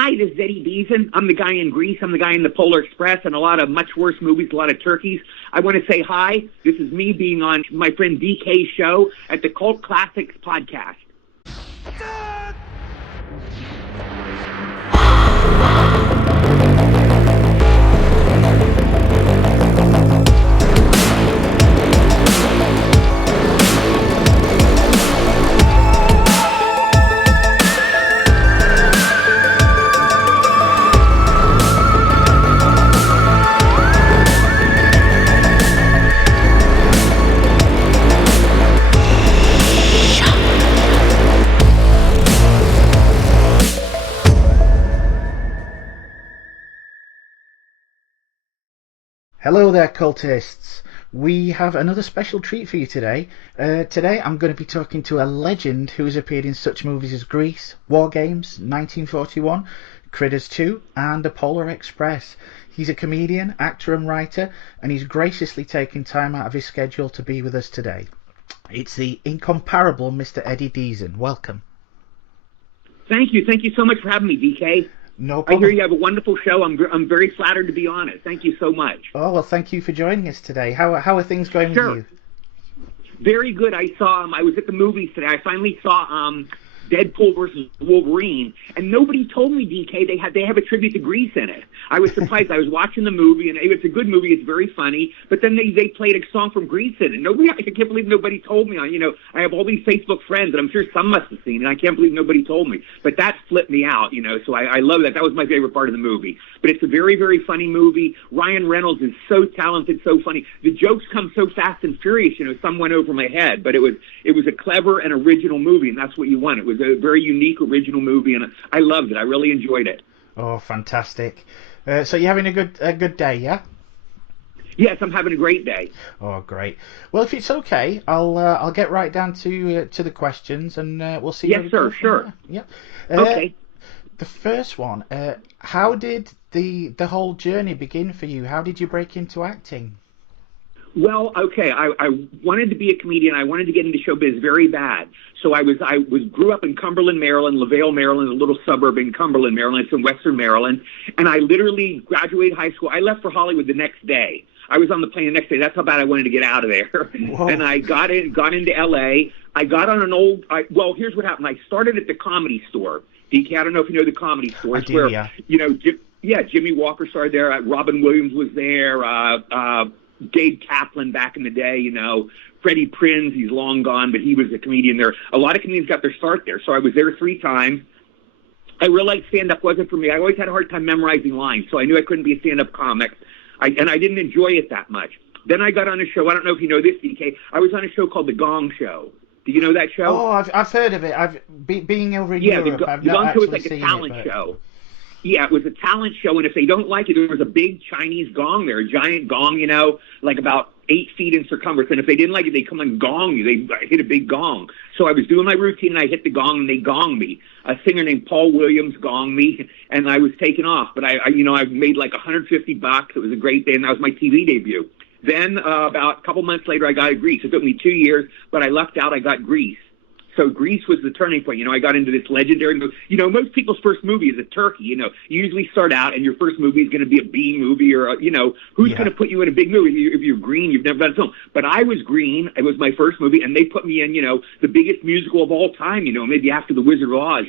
Hi, this is Eddie Deezen. I'm the guy in Grease. I'm the guy in the Polar Express and a lot of much worse movies, a lot of turkeys. I want to say hi. This is me being on my friend DK's show at the Cult Classics podcast. Hello there, cultists. We have another special treat for you today. Today I'm going to be talking to a legend who has appeared in such movies as Grease, WarGames, 1941, Critters 2 and The Polar Express. He's a comedian, actor and writer, and he's graciously taken time out of his schedule to be with us today. It's the incomparable Mr. Eddie Deezen. Welcome. Thank you. Thank you so much for having me, DK. No problem. I hear you have a wonderful show. I'm very flattered to be on it. Thank you so much. Oh, well, thank you for joining us today. How are things going with you? Very good. I was at the movies today. I finally saw Deadpool versus Wolverine, and nobody told me, DK, they have a tribute to Grease in it. I was surprised. I was watching the movie, and it's a good movie. It's very funny, but then they played a song from Grease in it. I can't believe nobody told me. I have all these Facebook friends, and I'm sure some must have seen it. I can't believe nobody told me. But that flipped me out, so I love that. That was my favorite part of the movie. But it's a very, very funny movie. Ryan Reynolds is so talented, so funny. The jokes come so fast and furious, some went over my head, but it was a clever and original movie, and that's what you want. It was a very unique, original movie, and I loved it. I really enjoyed it. Oh, fantastic! So you're having a good day, yeah? Yes, I'm having a great day. Oh, great. Well, if it's okay, I'll get right down to the questions, and we'll see. Yes, sir. Sure. Yeah. Okay. The first one. How did the whole journey begin for you? How did you break into acting? Well, okay, I wanted to be a comedian. I wanted to get into showbiz very bad. So I grew up in Cumberland, Maryland, LaVale, Maryland, a little suburb in Cumberland, Maryland. It's in Western Maryland. And I literally graduated high school. I left for Hollywood the next day. I was on the plane the next day. That's how bad I wanted to get out of there. Whoa. And I got into L.A. I got on an well, here's what happened. I started at the Comedy Store. DK, I don't know if you know the Comedy Store. It's where, yeah. Jimmy Walker started there. Robin Williams was there. Gabe Kaplan back in the day, Freddie Prinze, he's long gone, but he was a comedian there. A lot of comedians got their start there. So I was there 3 times. I realized stand-up wasn't for me. I always had a hard time memorizing lines, so I knew I couldn't be a stand-up comic. And I didn't enjoy it that much. Then I got on a show. I don't know if you know this, DK. I was on a show called The Gong Show. Do you know that show? Oh, I've heard of it. Being over in Europe, I've not actually seen it. The Gong Show is like a talent show. Yeah, it was a talent show, and if they don't like it, there was a big Chinese gong there, a giant gong, like about 8 feet in circumference. And if they didn't like it, they'd come and gong you. They hit a big gong. So I was doing my routine, and I hit the gong, and they gonged me. A singer named Paul Williams gonged me, and I was taken off. But I made like $150. It was a great day, and that was my TV debut. Then about a couple months later, I got a Grease. It took me 2 years, but I lucked out. I got Grease. So Grease was the turning point. I got into this legendary movie. Most people's first movie is a turkey. You usually start out and your first movie is going to be a B movie or, who's going to put you in a big movie? If you're green, you've never done a film. But I was green. It was my first movie, and they put me in, the biggest musical of all time, maybe after The Wizard of Oz,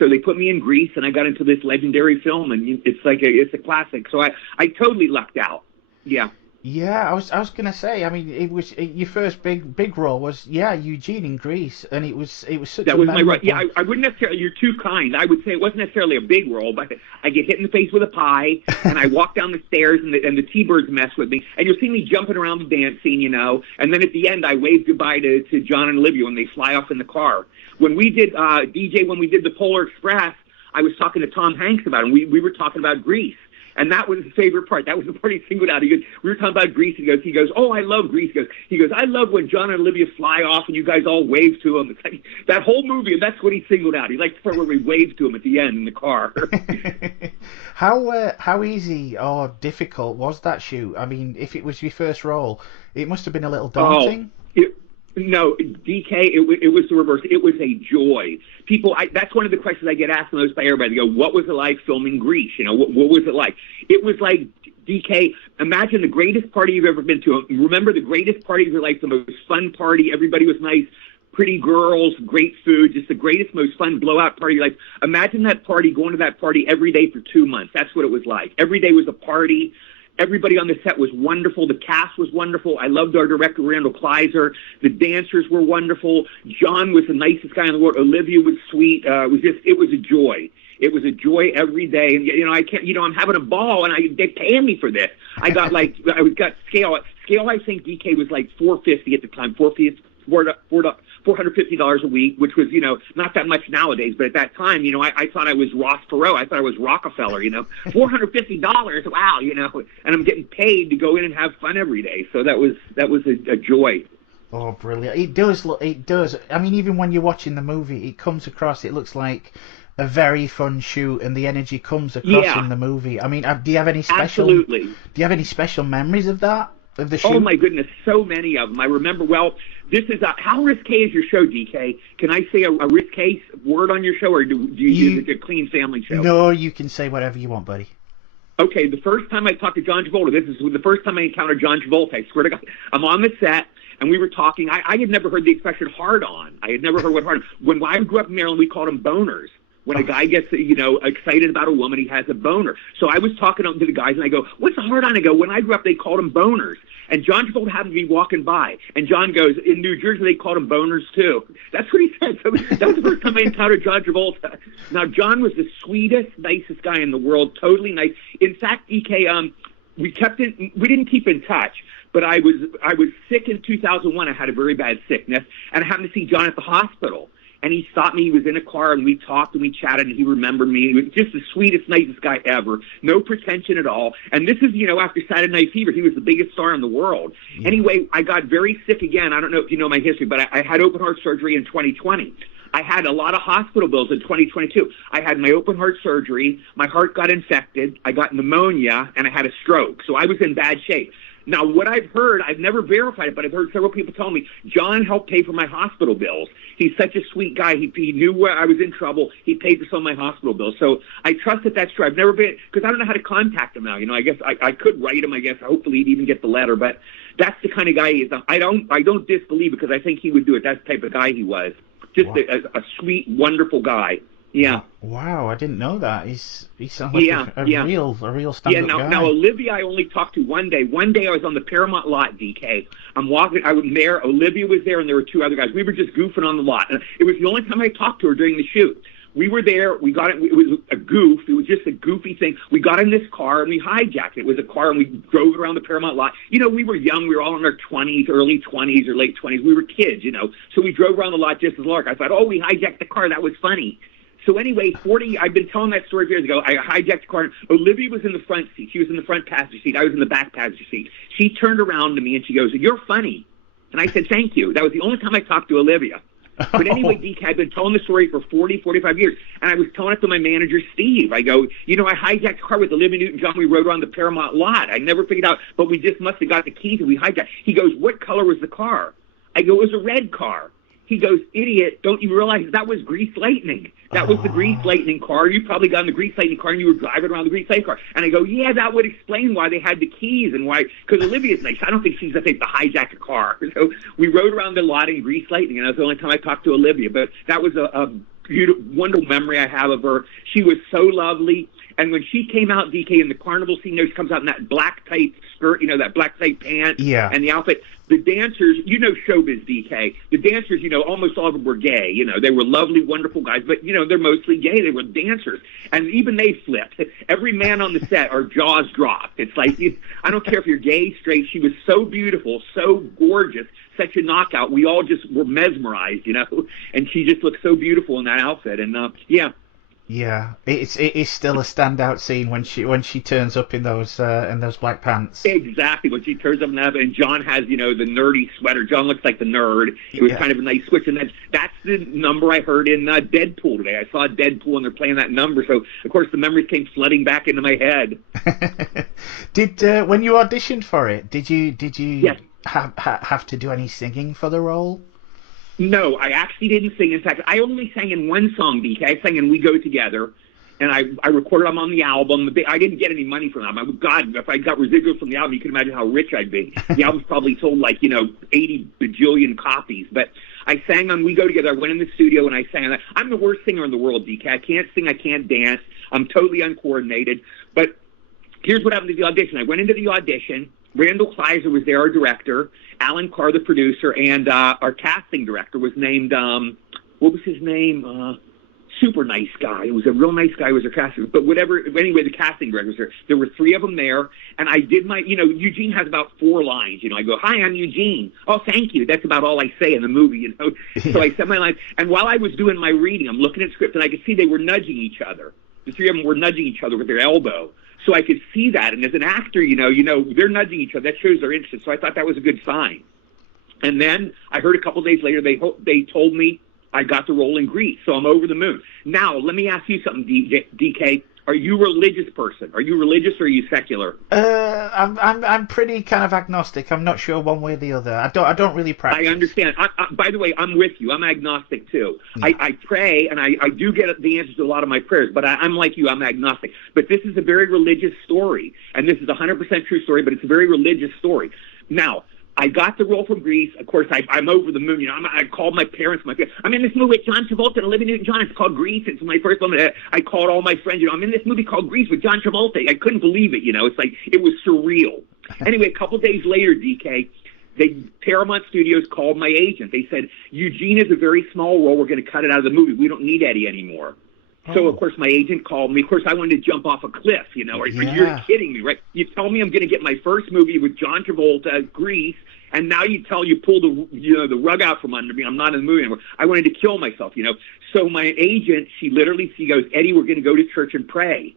So they put me in Grease, and I got into this legendary film, and it's a classic. So I totally lucked out. Yeah. Yeah, I was gonna say. I mean, it was your first big role was Eugene in Grease, and it was such. That was my right. Yeah, I wouldn't necessarily. You're too kind. I would say it wasn't necessarily a big role, but I get hit in the face with a pie, and I walk down the stairs, and the T-birds mess with me, and you'll see me jumping around the dance scene, and then at the end I wave goodbye to John and Olivia when they fly off in the car. When we did when we did the Polar Express, I was talking to Tom Hanks about it, and we were talking about Grease. And that was his favorite part. That was the part he singled out. He goes, we were talking about Grease. He goes, oh, I love Grease. He goes, I love when John and Olivia fly off and you guys all wave to him. It's like, that whole movie, and that's what he singled out. He liked the part where we waved to him at the end in the car. How easy or difficult was that shoot? I mean, if it was your first role, it must have been a little daunting. No, DK, it was the reverse. It was a joy. That's one of the questions I get asked most by everybody. They go, what was it like filming Grease? What was it like? It was like, DK, imagine the greatest party you've ever been to. Remember the greatest party of your life, the most fun party. Everybody was nice, pretty girls, great food, just the greatest, most fun blowout party of your life. Imagine that party, going to that party every day for 2 months. That's what it was like. Every day was a party. Everybody on the set was wonderful. The cast was wonderful. I loved our director, Randall Kleiser. The dancers were wonderful. John was the nicest guy in the world. Olivia was sweet. It was a joy. It was a joy every day. And, I'm having a ball, and they're paying me for this. I got scale. Scale, I think DK was like $450 at the time. $450 a week, which was, not that much nowadays. But at that time, I thought I was Ross Perot. I thought I was Rockefeller, $450, wow, and I'm getting paid to go in and have fun every day. So that was a joy. Oh, brilliant. It does. I mean, even when you're watching the movie, it comes across, it looks like a very fun shoot, and the energy comes across in the movie. I mean, do you have any special memories of that? Of the shoot? Oh my goodness, so many of them. I remember. Well, this is how risque is your show, DK? Can I say a risque word on your show, or do you use it a clean family show? No, you can say whatever you want, buddy. Okay, the first time I talked to John Travolta, this is the first time I encountered John Travolta. I swear to God, I'm on the set, and we were talking. I had never heard the expression hard on. I had never heard what hard on. When I grew up in Maryland, we called them boners. When a guy gets, excited about a woman, he has a boner. So I was talking to the guys, and I go, what's a hard on? I go, when I grew up, they called them boners. And John Travolta happened to be walking by. And John goes, in New Jersey, they called them boners, too. That's what he said. So that was the first time I encountered John Travolta. Now, John was the sweetest, nicest guy in the world, totally nice. In fact, DK, we didn't keep in touch. But I was sick in 2001. I had a very bad sickness. And I happened to see John at the hospital. And he stopped me. He was in a car, and we talked, and we chatted, and he remembered me. He was just the sweetest, nicest guy ever. No pretension at all. And this is, after Saturday Night Fever, he was the biggest star in the world. Yeah. Anyway, I got very sick again. I don't know if you know my history, but I had open heart surgery in 2020. I had a lot of hospital bills in 2022. I had my open heart surgery. My heart got infected. I got pneumonia, and I had a stroke. So I was in bad shape. Now, what I've heard, I've never verified it, but I've heard several people tell me, John helped pay for my hospital bills. He's such a sweet guy. He knew where I was in trouble. He paid for some of my hospital bills. So I trust that that's true. I've never been, because I don't know how to contact him now. I guess I could write him, I guess. Hopefully he'd even get the letter. But that's the kind of guy he is. I don't disbelieve because I think he would do it. That's the type of guy he was. Just a sweet, wonderful guy. Yeah. Wow, I didn't know that. He sounds like a real stand-up guy. Now Olivia I only talked to one day. One day I was on the Paramount lot, DK. I'm walking. I was there. Olivia was there, and there were two other guys. We were just goofing on the lot. And it was the only time I talked to her during the shoot. We were there. We got it. It was a goof. It was just a goofy thing. We got in this car, and we hijacked it. It was a car, and we drove around the Paramount lot. We were young. We were all in our 20s, early 20s or late 20s. We were kids, So we drove around the lot just as lark. I thought, we hijacked the car. That was funny. So anyway, I've been telling that story years ago. I hijacked the car. Olivia was in the front seat. She was in the front passenger seat. I was in the back passenger seat. She turned around to me and she goes, "You're funny." And I said, "Thank you." That was the only time I talked to Olivia. But anyway, DK, I've been telling the story for 45 years. And I was telling it to my manager, Steve. I go, I hijacked the car with Olivia Newton-John. We rode around the Paramount lot. I never figured out, but we just must have got the keys and we hijacked. He goes, "What color was the car?" I go, "It was a red car." He goes, "Idiot, don't you realize that was Grease Lightning? That was the Grease Lightning car. You probably got in the Grease Lightning car and you were driving around the Grease Lightning car." And I go, "Yeah, that would explain why they had the keys and why, because Olivia's nice. I don't think she's the type to hijack a car." So we rode around the lot in Grease Lightning, and that was the only time I talked to Olivia. But that was a beautiful, wonderful memory I have of her. She was so lovely. And when she came out, DK, in the carnival scene, she comes out in that black tight skirt, that black tight pant and the outfit. The dancers, showbiz, DK. The dancers, almost all of them were gay. They were lovely, wonderful guys, but, they're mostly gay. They were dancers. And even they flipped. Every man on the set, our jaws dropped. It's like, I don't care if you're gay, straight. She was so beautiful, so gorgeous, such a knockout. We all just were mesmerized, and she just looked so beautiful in that outfit. And, Yeah, it is still a standout scene when she turns up in those black pants. Exactly, when she turns up in that, and John has the nerdy sweater. John looks like the nerd. It was kind of a nice switch, and that's the number I heard in Deadpool today. I saw Deadpool, and they're playing that number, so of course the memories came flooding back into my head. When you auditioned for it, did you Yes. have to do any singing for the role? No, I actually didn't sing. In fact, I only sang in one song, DK. I sang in We Go Together, and I recorded them on the album. I didn't get any money from them. God, if I got residuals from the album, you can imagine how rich I'd be. The album's probably sold 80 bajillion copies. But I sang on We Go Together. I went in the studio and I sang. I'm the worst singer in the world, DK. I can't sing. I can't dance. I'm totally uncoordinated. But here's what happened to the audition. I went into the audition. Randall Kleiser was there, our director. Alan Carr, the producer, and our casting director was named, what was his name? Super nice guy. It was a real nice guy. It was a casting, but whatever. Anyway, the casting director was there. There were three of them there, and I did my. Eugene has about 4 lines. I go, "Hi, I'm Eugene." "Oh, thank you." That's about all I say in the movie. So I said my lines, and while I was doing my reading, I'm looking at script, and I could see they were nudging each other. The three of them were nudging each other with their elbow. So I could see that, and as an actor, they're nudging each other. That shows they're interested. So I thought that was a good sign. And then I heard a couple days later they told me I got the role in Grease, so I'm over the moon. Now, let me ask you something, DK. Are you a religious person? Are you religious or are you secular? I'm pretty kind of agnostic. I'm not sure one way or the other. I don't really practice. I understand. By the way, I'm with you. I'm agnostic too. Yeah. I pray and I do get the answers to a lot of my prayers, but I'm like you. I'm agnostic. But this is a very religious story, and this is a 100% true story. But it's a very religious story. Now, I got the role from Grease. Of course, I'm over the moon. I called my parents. I'm in this movie with John Travolta and Olivia Newton-John. It's called Grease. It's my first one. I called all my friends. I'm in this movie called Grease with John Travolta. I couldn't believe it. It's like it was surreal. Anyway, a couple days later, DK, Paramount Studios called my agent. They said, "Eugene is a very small role. We're going to cut it out of the movie. We don't need Eddie anymore." So, of course, my agent called me. Of course, I wanted to jump off a cliff, You're kidding me, right? You tell me I'm going to get my first movie with John Travolta, Grease, and now you pull the rug out from under me. I'm not in the movie anymore. I wanted to kill myself, So my agent, she goes, "Eddie, we're going to go to church and pray."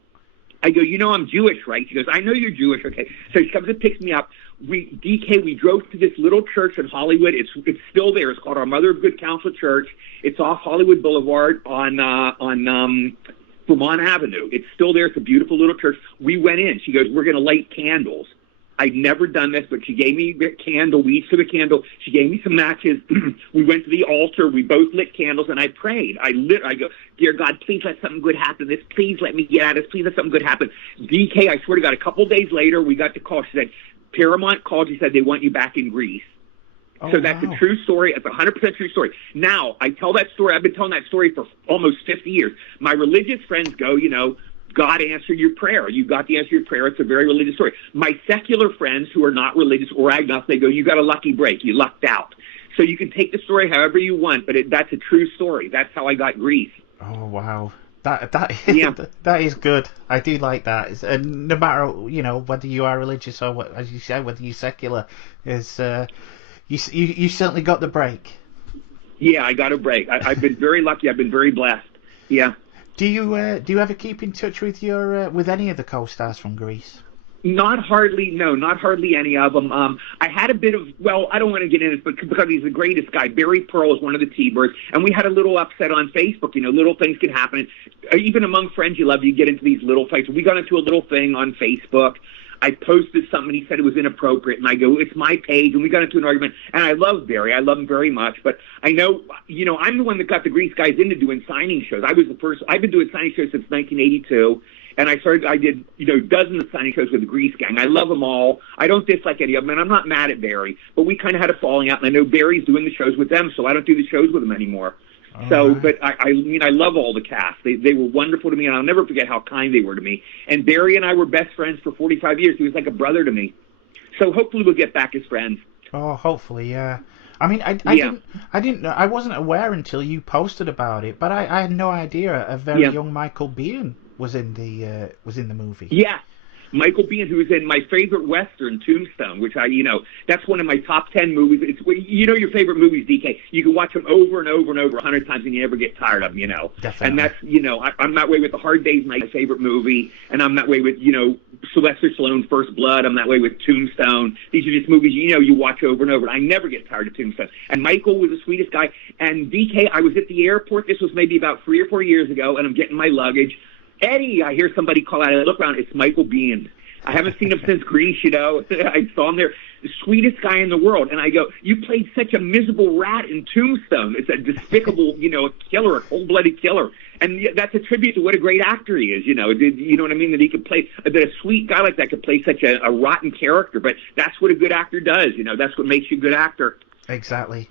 I go, "I'm Jewish, right?" She goes, "I know you're Jewish." Okay. So she comes and picks me up. We drove to this little church in Hollywood. It's still there. It's called Our Mother of Good Counsel Church. It's off Hollywood Boulevard on Vermont Avenue. It's still there. It's a beautiful little church. We went in. She goes, "We're going to light candles." I'd never done this, but she gave me a candle. We each took a candle. She gave me some matches. We went to the altar. We both lit candles, and I prayed. I go, "Dear God, please let something good happen to this. Please let me get out of this. Please let something good happen." DK, I swear to God, a couple days later, we got the call. She said, Paramount called. She said they want you back in Grease. So that's a true story. It's a 100% true story. Now, I tell that story. I've been telling that story for almost 50 years. My religious friends go, God answered your prayer. You got the answer to your prayer. It's a very religious story. My secular friends who are not religious or agnostic, they go, "You got a lucky break. You lucked out." So you can take the story however you want, but that's a true story. That's how I got Grease. Oh, wow. That is good. I do like that. And no matter whether you are religious or as you say, whether you're secular, you certainly got the break. Yeah, I got a break. I've been very lucky. I've been very blessed. Yeah. Do you ever keep in touch with with any of the co-stars from Grease? Not hardly any of them. I had a bit of, I don't want to get into this, but because he's the greatest guy. Barry Pearl is one of the T-Birds, and we had a little upset on Facebook. Little things can happen. Even among friends you love, you get into these little fights. We got into a little thing on Facebook. I posted something, he said it was inappropriate, and I go, "It's my page," and we got into an argument. And I love Barry. I love him very much, but I know, I'm the one that got the Grease guys into doing signing shows. I was the first. I've been doing signing shows since 1982. And I did, dozens of signing shows with the Grease Gang. I love them all. I don't dislike any of them, and I'm not mad at Barry. But we kind of had a falling out, and I know Barry's doing the shows with them, so I don't do the shows with them anymore. But I love all the cast. They were wonderful to me, and I'll never forget how kind they were to me. And Barry and I were best friends for 45 years. He was like a brother to me. So hopefully we'll get back as friends. Oh, hopefully, yeah. I mean, I didn't know. I wasn't aware until you posted about it, but I had no idea a very young Michael Biehn was in the movie. Yeah. Michael Biehn, who was in my favorite Western, Tombstone, which that's one of my top 10 movies. It's your favorite movies, DK. You can watch them over and over and over 100 times and you never get tired of them, Definitely. And that's, I'm that way with The Hard Day's my favorite movie, and I'm that way with, Sylvester Stallone's First Blood. I'm that way with Tombstone. These are just movies, you watch over and over. I never get tired of Tombstone. And Michael was the sweetest guy. And DK, I was at the airport. This was maybe about 3 or 4 years ago, and I'm getting my luggage. "Eddie," I hear somebody call out. I look around. It's Michael Biehn. I haven't seen him since Grease, I saw him there. the sweetest guy in the world. And I go, you played such a miserable rat in Tombstone. It's a despicable, a killer, a cold-blooded killer. And that's a tribute to what a great actor he is, you know what I mean? That he could play, that a sweet guy like that could play such a rotten character. But that's what a good actor does, that's what makes you a good actor. Exactly.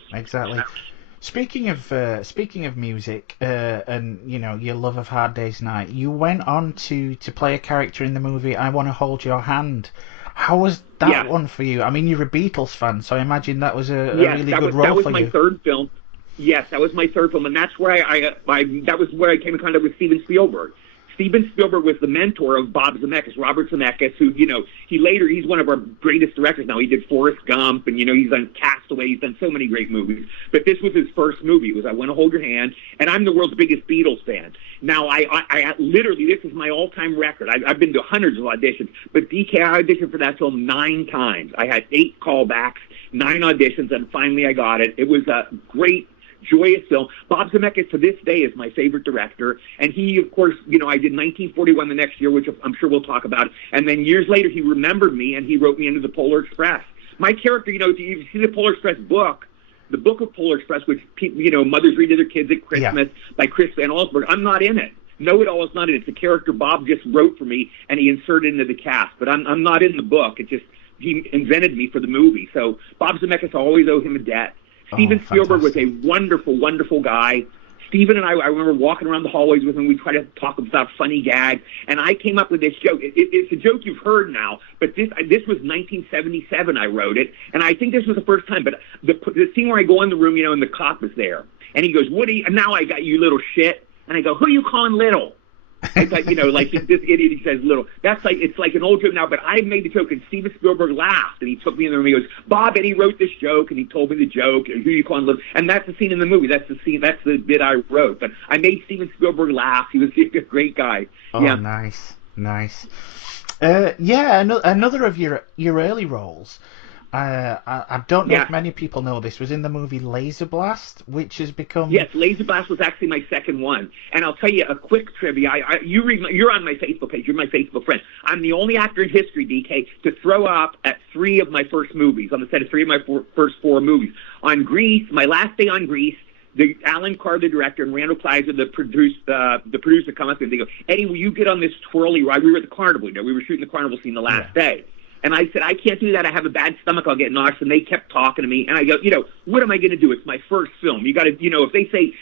Speaking of music, and your love of Hard Day's Night, you went on to play a character in the movie I Want to Hold Your Hand. How was that one for you? I mean, you're a Beatles fan, so I imagine that was a really good role for you. That was my third film. Yes, that was my third film, and that's where that was where I came in contact with Steven Spielberg. Steven Spielberg was the mentor of Bob Zemeckis, Robert Zemeckis, who, he's one of our greatest directors now. He did Forrest Gump, and, he's done Castaway. He's done so many great movies. But this was his first movie. It was I Want to Hold Your Hand, and I'm the world's biggest Beatles fan. Now, I literally, this is my all-time record. I've been to hundreds of auditions, but DK, I auditioned for that film 9 times. I had 8 callbacks, 9 auditions, and finally I got it. It was a great, joyous film. Bob Zemeckis, to this day, is my favorite director. And he, of course, I did 1941 the next year, which I'm sure we'll talk about. And then years later, he remembered me, and he wrote me into the Polar Express. My character, if you see the Polar Express book, the book of Polar Express, which people, mothers read to their kids at Christmas, by Chris Van Allsburg, I'm not in it. Know-It-All is not in it. It's a character Bob just wrote for me, and he inserted into the cast. But I'm not in the book. It just, he invented me for the movie. So Bob Zemeckis, I always owe him a debt. Steven Spielberg was a wonderful, wonderful guy. Steven and I remember walking around the hallways with him. We tried to talk about funny gags, and I came up with this joke. It's a joke you've heard now, but this was 1977 I wrote it, and I think this was the first time. But the scene where I go in the room, and the cop is there, and he goes, "Woody, now I got you, little shit." And I go, "Who are you calling little?" It's like, like this idiot, he says little. It's like an old joke now, but I made the joke, and Steven Spielberg laughed, and he took me in the room, and he goes, "Bob, Eddie wrote this joke, and he told me the joke, and who you calling little?" And that's the scene in the movie. That's the bit I wrote. But I made Steven Spielberg laugh. He was a great guy. Oh, yeah. Nice. Another of your early roles. I don't know if many people know this, was in the movie Laser Blast, which has become... Yes, Laser Blast was actually my second one. And I'll tell you a quick trivia. You're on my Facebook page. You're my Facebook friend. I'm the only actor in history, DK, to throw up at 3 of my first movies, on the set of 3 of my first 4 movies. On Grease, my last day on Grease, Alan Carr, the director, and Randall Kleiser, the producer, come up and they go, "Eddie, will you get on this twirly ride?" We were at the carnival. We were shooting the carnival scene the last day. And I said, "I can't do that. I have a bad stomach. I'll get nauseous." And they kept talking to me. And I go, what am I going to do? It's my first film. You got to, if they say,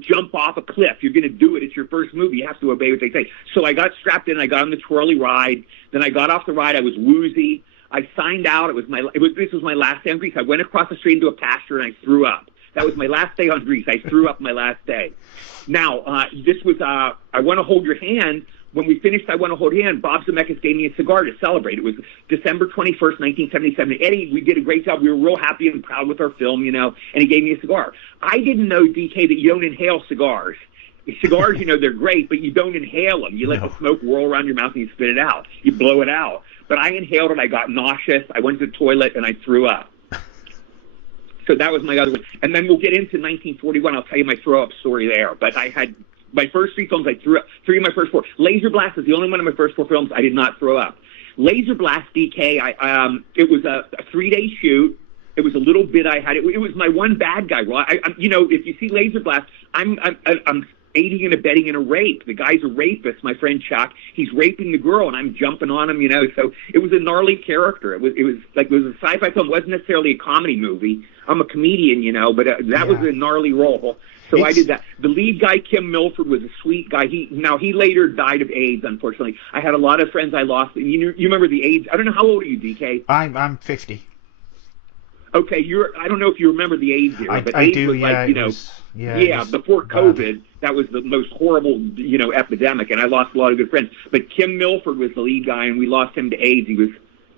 jump off a cliff, you're going to do it. It's your first movie. You have to obey what they say. So I got strapped in. I got on the twirly ride. Then I got off the ride. I was woozy. I signed out. This was my last day on Grease. I went across the street into a pasture and I threw up. That was my last day on Grease. I threw up my last day. Now, this was I Want to Hold Your Hand. When we finished I Want to Hold Your Hand, Bob Zemeckis gave me a cigar to celebrate. It was December 21st, 1977. Eddie, we did a great job. We were real happy and proud with our film, and he gave me a cigar. I didn't know, DK, that you don't inhale cigars. Cigars, they're great, but you don't inhale them. You let the smoke whirl around your mouth and you spit it out. You blow it out. But I inhaled it. I got nauseous. I went to the toilet, and I threw up. So that was my other one. And then we'll get into 1941. I'll tell you my throw-up story there. But I had my first 3 films, I threw up. 3 of my first 4. Laser Blast is the only one of my first 4 films I did not throw up. Laser Blast, DK, it was a 3-day shoot. It was a little bit I had. It was my one bad guy. Well, if you see Laser Blast, I'm aiding and abetting in a rape. The guy's a rapist, my friend Chuck. He's raping the girl, and I'm jumping on him, So it was a gnarly character. It was a sci-fi film. It wasn't necessarily a comedy movie. I'm a comedian, but that was a gnarly role. So I did that. The lead guy, Kim Milford, was a sweet guy. He later died of AIDS, unfortunately. I had a lot of friends I lost. You remember the AIDS? I don't know, how old are you, DK? I'm 50. Okay, I don't know if you remember the AIDS era, but I AIDS do, was before COVID, that was the most horrible, epidemic, and I lost a lot of good friends. But Kim Milford was the lead guy, and we lost him to AIDS. He was,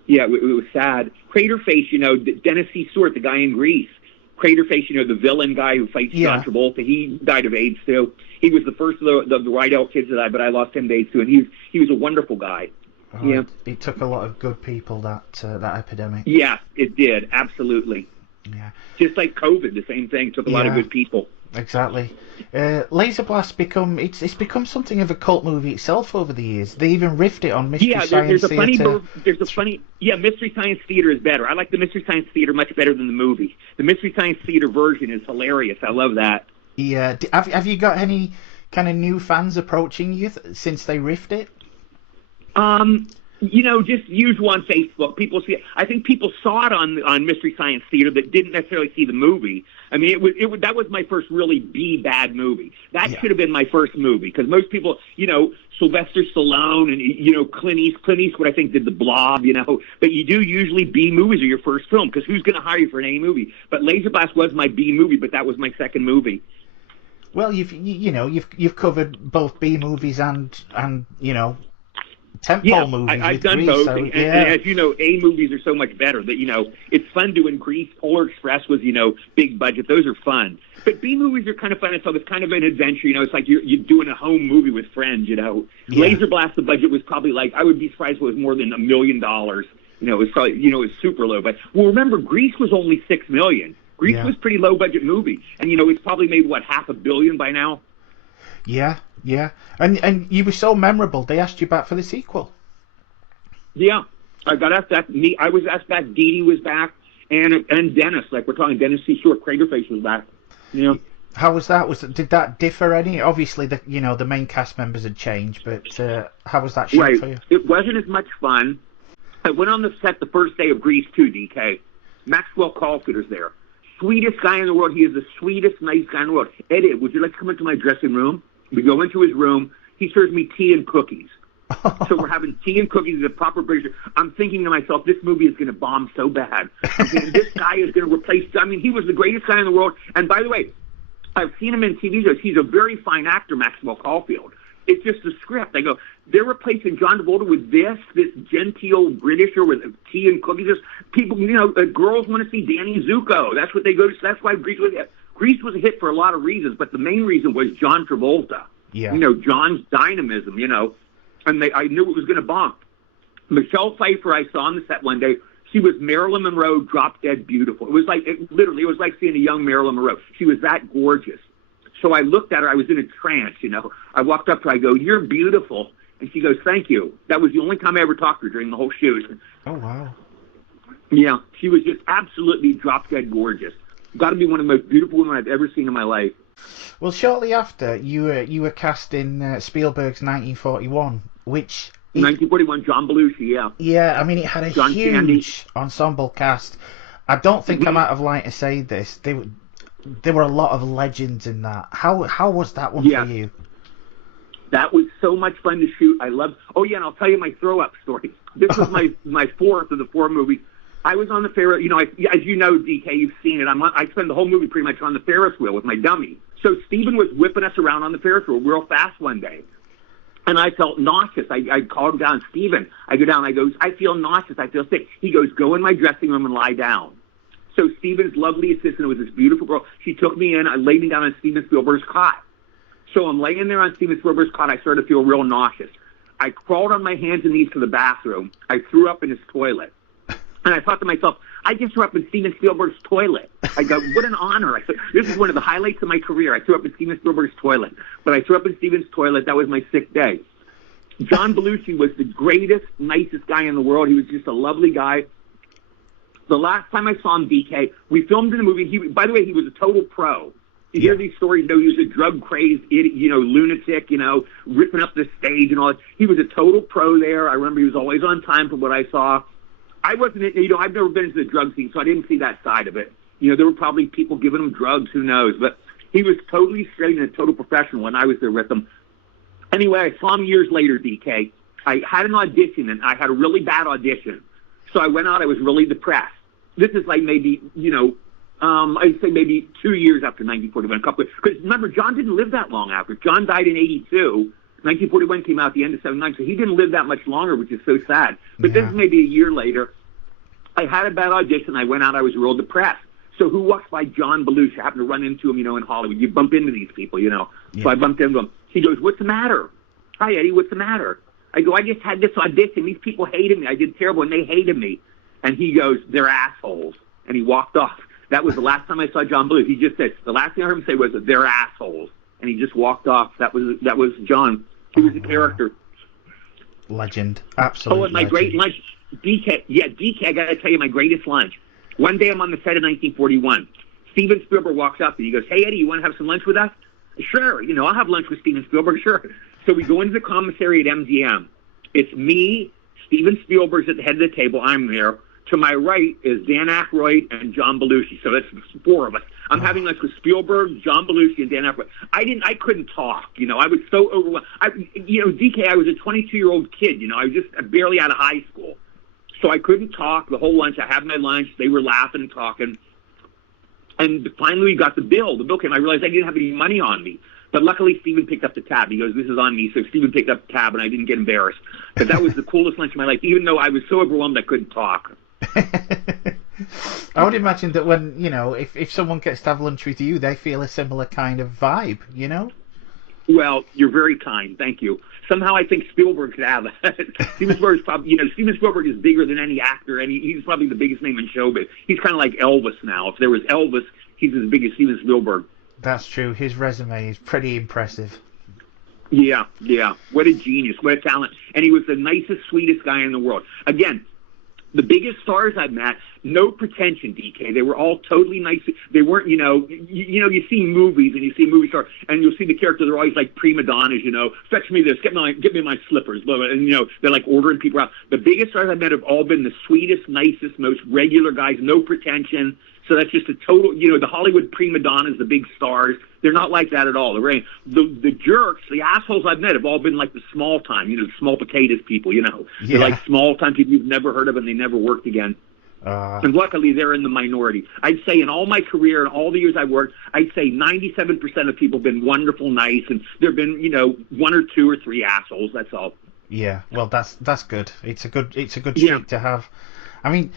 it was sad. Craterface, Dennis C. Stewart, the guy in Grease. Craterface, the villain guy who fights John Travolta, he died of AIDS too. He was the first of the Rydell kids that died, but I lost him to AIDS too, and he was a wonderful guy. Oh, it took a lot of good people, that epidemic. Yeah, it did, absolutely. Yeah. Just like COVID, the same thing, took a lot of good people. exactly. Laser Blast it's become something of a cult movie itself over the years. They even riffed it on Mystery Yeah, Science Theater. Mystery Science Theater is better. I like the Mystery Science Theater much better than the movie. The Mystery Science Theater version is hilarious. I love that. Yeah, have you got any kind of new fans approaching you since they riffed it? Just usual on Facebook. People see it. I think people saw it on Mystery Science Theater that didn't necessarily see the movie. I mean, that was my first really bad movie. That should have been my first movie because most people, Sylvester Stallone and Clint Eastwood, I think did The Blob, But you do usually B movies are your first film because who's going to hire you for an A movie? But Laser Blast was my B movie, but that was my second movie. Well, you've covered both B movies and tentpole movies. I've done Grease, both, so, and as you know, A movies are so much better that it's fun doing Grease. Polar Express was big budget; those are fun. But B movies are kind of fun. It's kind of an adventure. It's like you're doing a home movie with friends. Yeah. Laser Blast, the budget was probably I would be surprised if it was more than $1 million. It was probably it was super low. But remember, Grease was only $6 million. Grease was a pretty low budget movie, and it's probably made $500 million by now. Yeah. And you were so memorable, they asked you back for the sequel. Yeah. I got asked back. I was asked back. Dee Dee was back. And Dennis. Like, we're talking Dennis C. Short. Craterface was back. How was that? Did that differ any? Obviously, the main cast members had changed, but how was that shoot for you? It wasn't as much fun. I went on the set the first day of Grease 2, DK. Maxwell Caulfield's there. Sweetest guy in the world. He is the sweetest, nice guy in the world. Eddie, would you like to come into my dressing room? We go into his room. He serves me tea and cookies. So we're having tea and cookies at a proper British. I'm thinking to myself, this movie is going to bomb so bad. I'm thinking, this guy is going to replace... I mean, he was the greatest guy in the world. And by the way, I've seen him in TV shows. He's a very fine actor, Maxwell Caulfield. It's just the script. I go, they're replacing John Travolta with this genteel Britisher with tea and cookies. Just people, girls want to see Danny Zuko. That's what they go to. That's why Grease was a hit for a lot of reasons, but the main reason was John Travolta. Yeah. John's dynamism, and I knew it was going to bomb. Michelle Pfeiffer, I saw on the set one day. She was Marilyn Monroe, drop dead beautiful. It was like seeing a young Marilyn Monroe. She was that gorgeous. So I looked at her. I was in a trance, I walked up to her. I go, "You're beautiful." And she goes, "Thank you." That was the only time I ever talked to her during the whole shoot. Oh, wow. Yeah, she was just absolutely drop dead gorgeous. Got to be one of the most beautiful women I've ever seen in my life. Well, shortly after, you were cast in Spielberg's 1941, which... 1941, John Belushi, yeah. Yeah, I mean, it had a huge ensemble cast. I don't think I'm out of line to say this. There were a lot of legends in that. How was that one for you? That was so much fun to shoot. I loved... Oh, yeah, and I'll tell you my throw-up story. This was my fourth of the four movies. I was on the Ferris... as you know, DK, you've seen it. I spent the whole movie pretty much on the Ferris wheel with my dummy. So Steven was whipping us around on the Ferris wheel real fast one day. And I felt nauseous. I called down, "Steven." I go down. I go, "I feel nauseous. I feel sick." He goes, "Go in my dressing room and lie down." So Steven's lovely assistant was this beautiful girl. She took me in. I laid me down on Steven Spielberg's cot. So I'm laying there on Steven Spielberg's cot. I started to feel real nauseous. I crawled on my hands and knees to the bathroom. I threw up in his toilet. And I thought to myself, I just threw up in Steven Spielberg's toilet. I go, what an honor. I said, this is one of the highlights of my career. I threw up in Steven Spielberg's toilet. But I threw up in Steven's toilet. That was my sick day. John Belushi was the greatest, nicest guy in the world. He was just a lovely guy. The last time I saw him, BK, we filmed in the movie. By the way, he was a total pro. You hear these stories, he was a drug-crazy idiot, lunatic, ripping up the stage and all that. He was a total pro there. I remember he was always on time for what I saw. I wasn't, I've never been into the drug scene, so I didn't see that side of it. There were probably people giving him drugs, who knows. But he was totally straight and a total professional when I was there with him. Anyway, I saw him years later, DK. I had an audition, and I had a really bad audition. So I went out. I was really depressed. This is like maybe, I'd say maybe 2 years after 1941. Because remember, John didn't live that long after. John died in 1982. 1941 came out at the end of 1979, so he didn't live that much longer, which is so sad. But this is maybe a year later. I had a bad audition. I went out. I was real depressed. So who walks by John Belushi? I happened to run into him, in Hollywood. You bump into these people, Yeah. So I bumped into him. He goes, "What's the matter?" "Hi, Eddie, what's the matter?" I go, "I just had this audition. These people hated me. I did terrible, and they hated me." And he goes, "They're assholes." And he walked off. That was the last time I saw John Belushi. He just said, the last thing I heard him say was, they're assholes. And he just walked off. That was John. He was a character. Legend. Absolutely. Oh, and my great lunch. DK, I got to tell you my greatest lunch. One day I'm on the set of 1941. Steven Spielberg walks up and he goes, hey, Eddie, you want to have some lunch with us? Sure. I'll have lunch with Steven Spielberg. Sure. So we go into the commissary at MGM. It's me, Steven Spielberg's at the head of the table. I'm there. To my right is Dan Aykroyd and John Belushi. So that's 4 of us. I'm having lunch with Spielberg, John Belushi, and Dan Aykroyd. I couldn't talk. I was so overwhelmed. DK, I was a 22-year-old kid. I was just barely out of high school. So I couldn't talk the whole lunch. I had my lunch. They were laughing and talking. And finally we got the bill. The bill came. I realized I didn't have any money on me. But luckily, Steven picked up the tab. He goes, this is on me. So Steven picked up the tab, and I didn't get embarrassed. But that was the coolest lunch of my life, even though I was so overwhelmed I couldn't talk. I would imagine that when, if someone gets to have lunch with you, they feel a similar kind of vibe, Well, you're very kind. Thank you. Somehow I think Spielberg could have that. Steven Spielberg is bigger than any actor, and he's probably the biggest name in showbiz. He's kind of like Elvis now. If there was Elvis, he's as big as Steven Spielberg. That's true. His resume is pretty impressive. Yeah. What a genius. What a talent. And he was the nicest, sweetest guy in the world. Again, the biggest stars I've met, no pretension, DK. They were all totally nice. They weren't, you see movies and you see movie stars and you'll see the characters, they're always like prima donnas, fetch me this, get me my slippers, blah, blah, and, they're like ordering people out. The biggest stars I've met have all been the sweetest, nicest, most regular guys, no pretension. So that's just a total, the Hollywood prima donnas, the big stars, they're not like that at all. The jerks, the assholes I've met have all been like the small time, the small potatoes people, Yeah. They're like small time people you've never heard of and they never worked again. And luckily they're in the minority. I'd say in all my career and all the years I've worked, I'd say 97% of people have been wonderful, nice, and there have been, 1 or 2 or 3 assholes, that's all. Yeah, well, that's good. It's a good streak to have. I mean,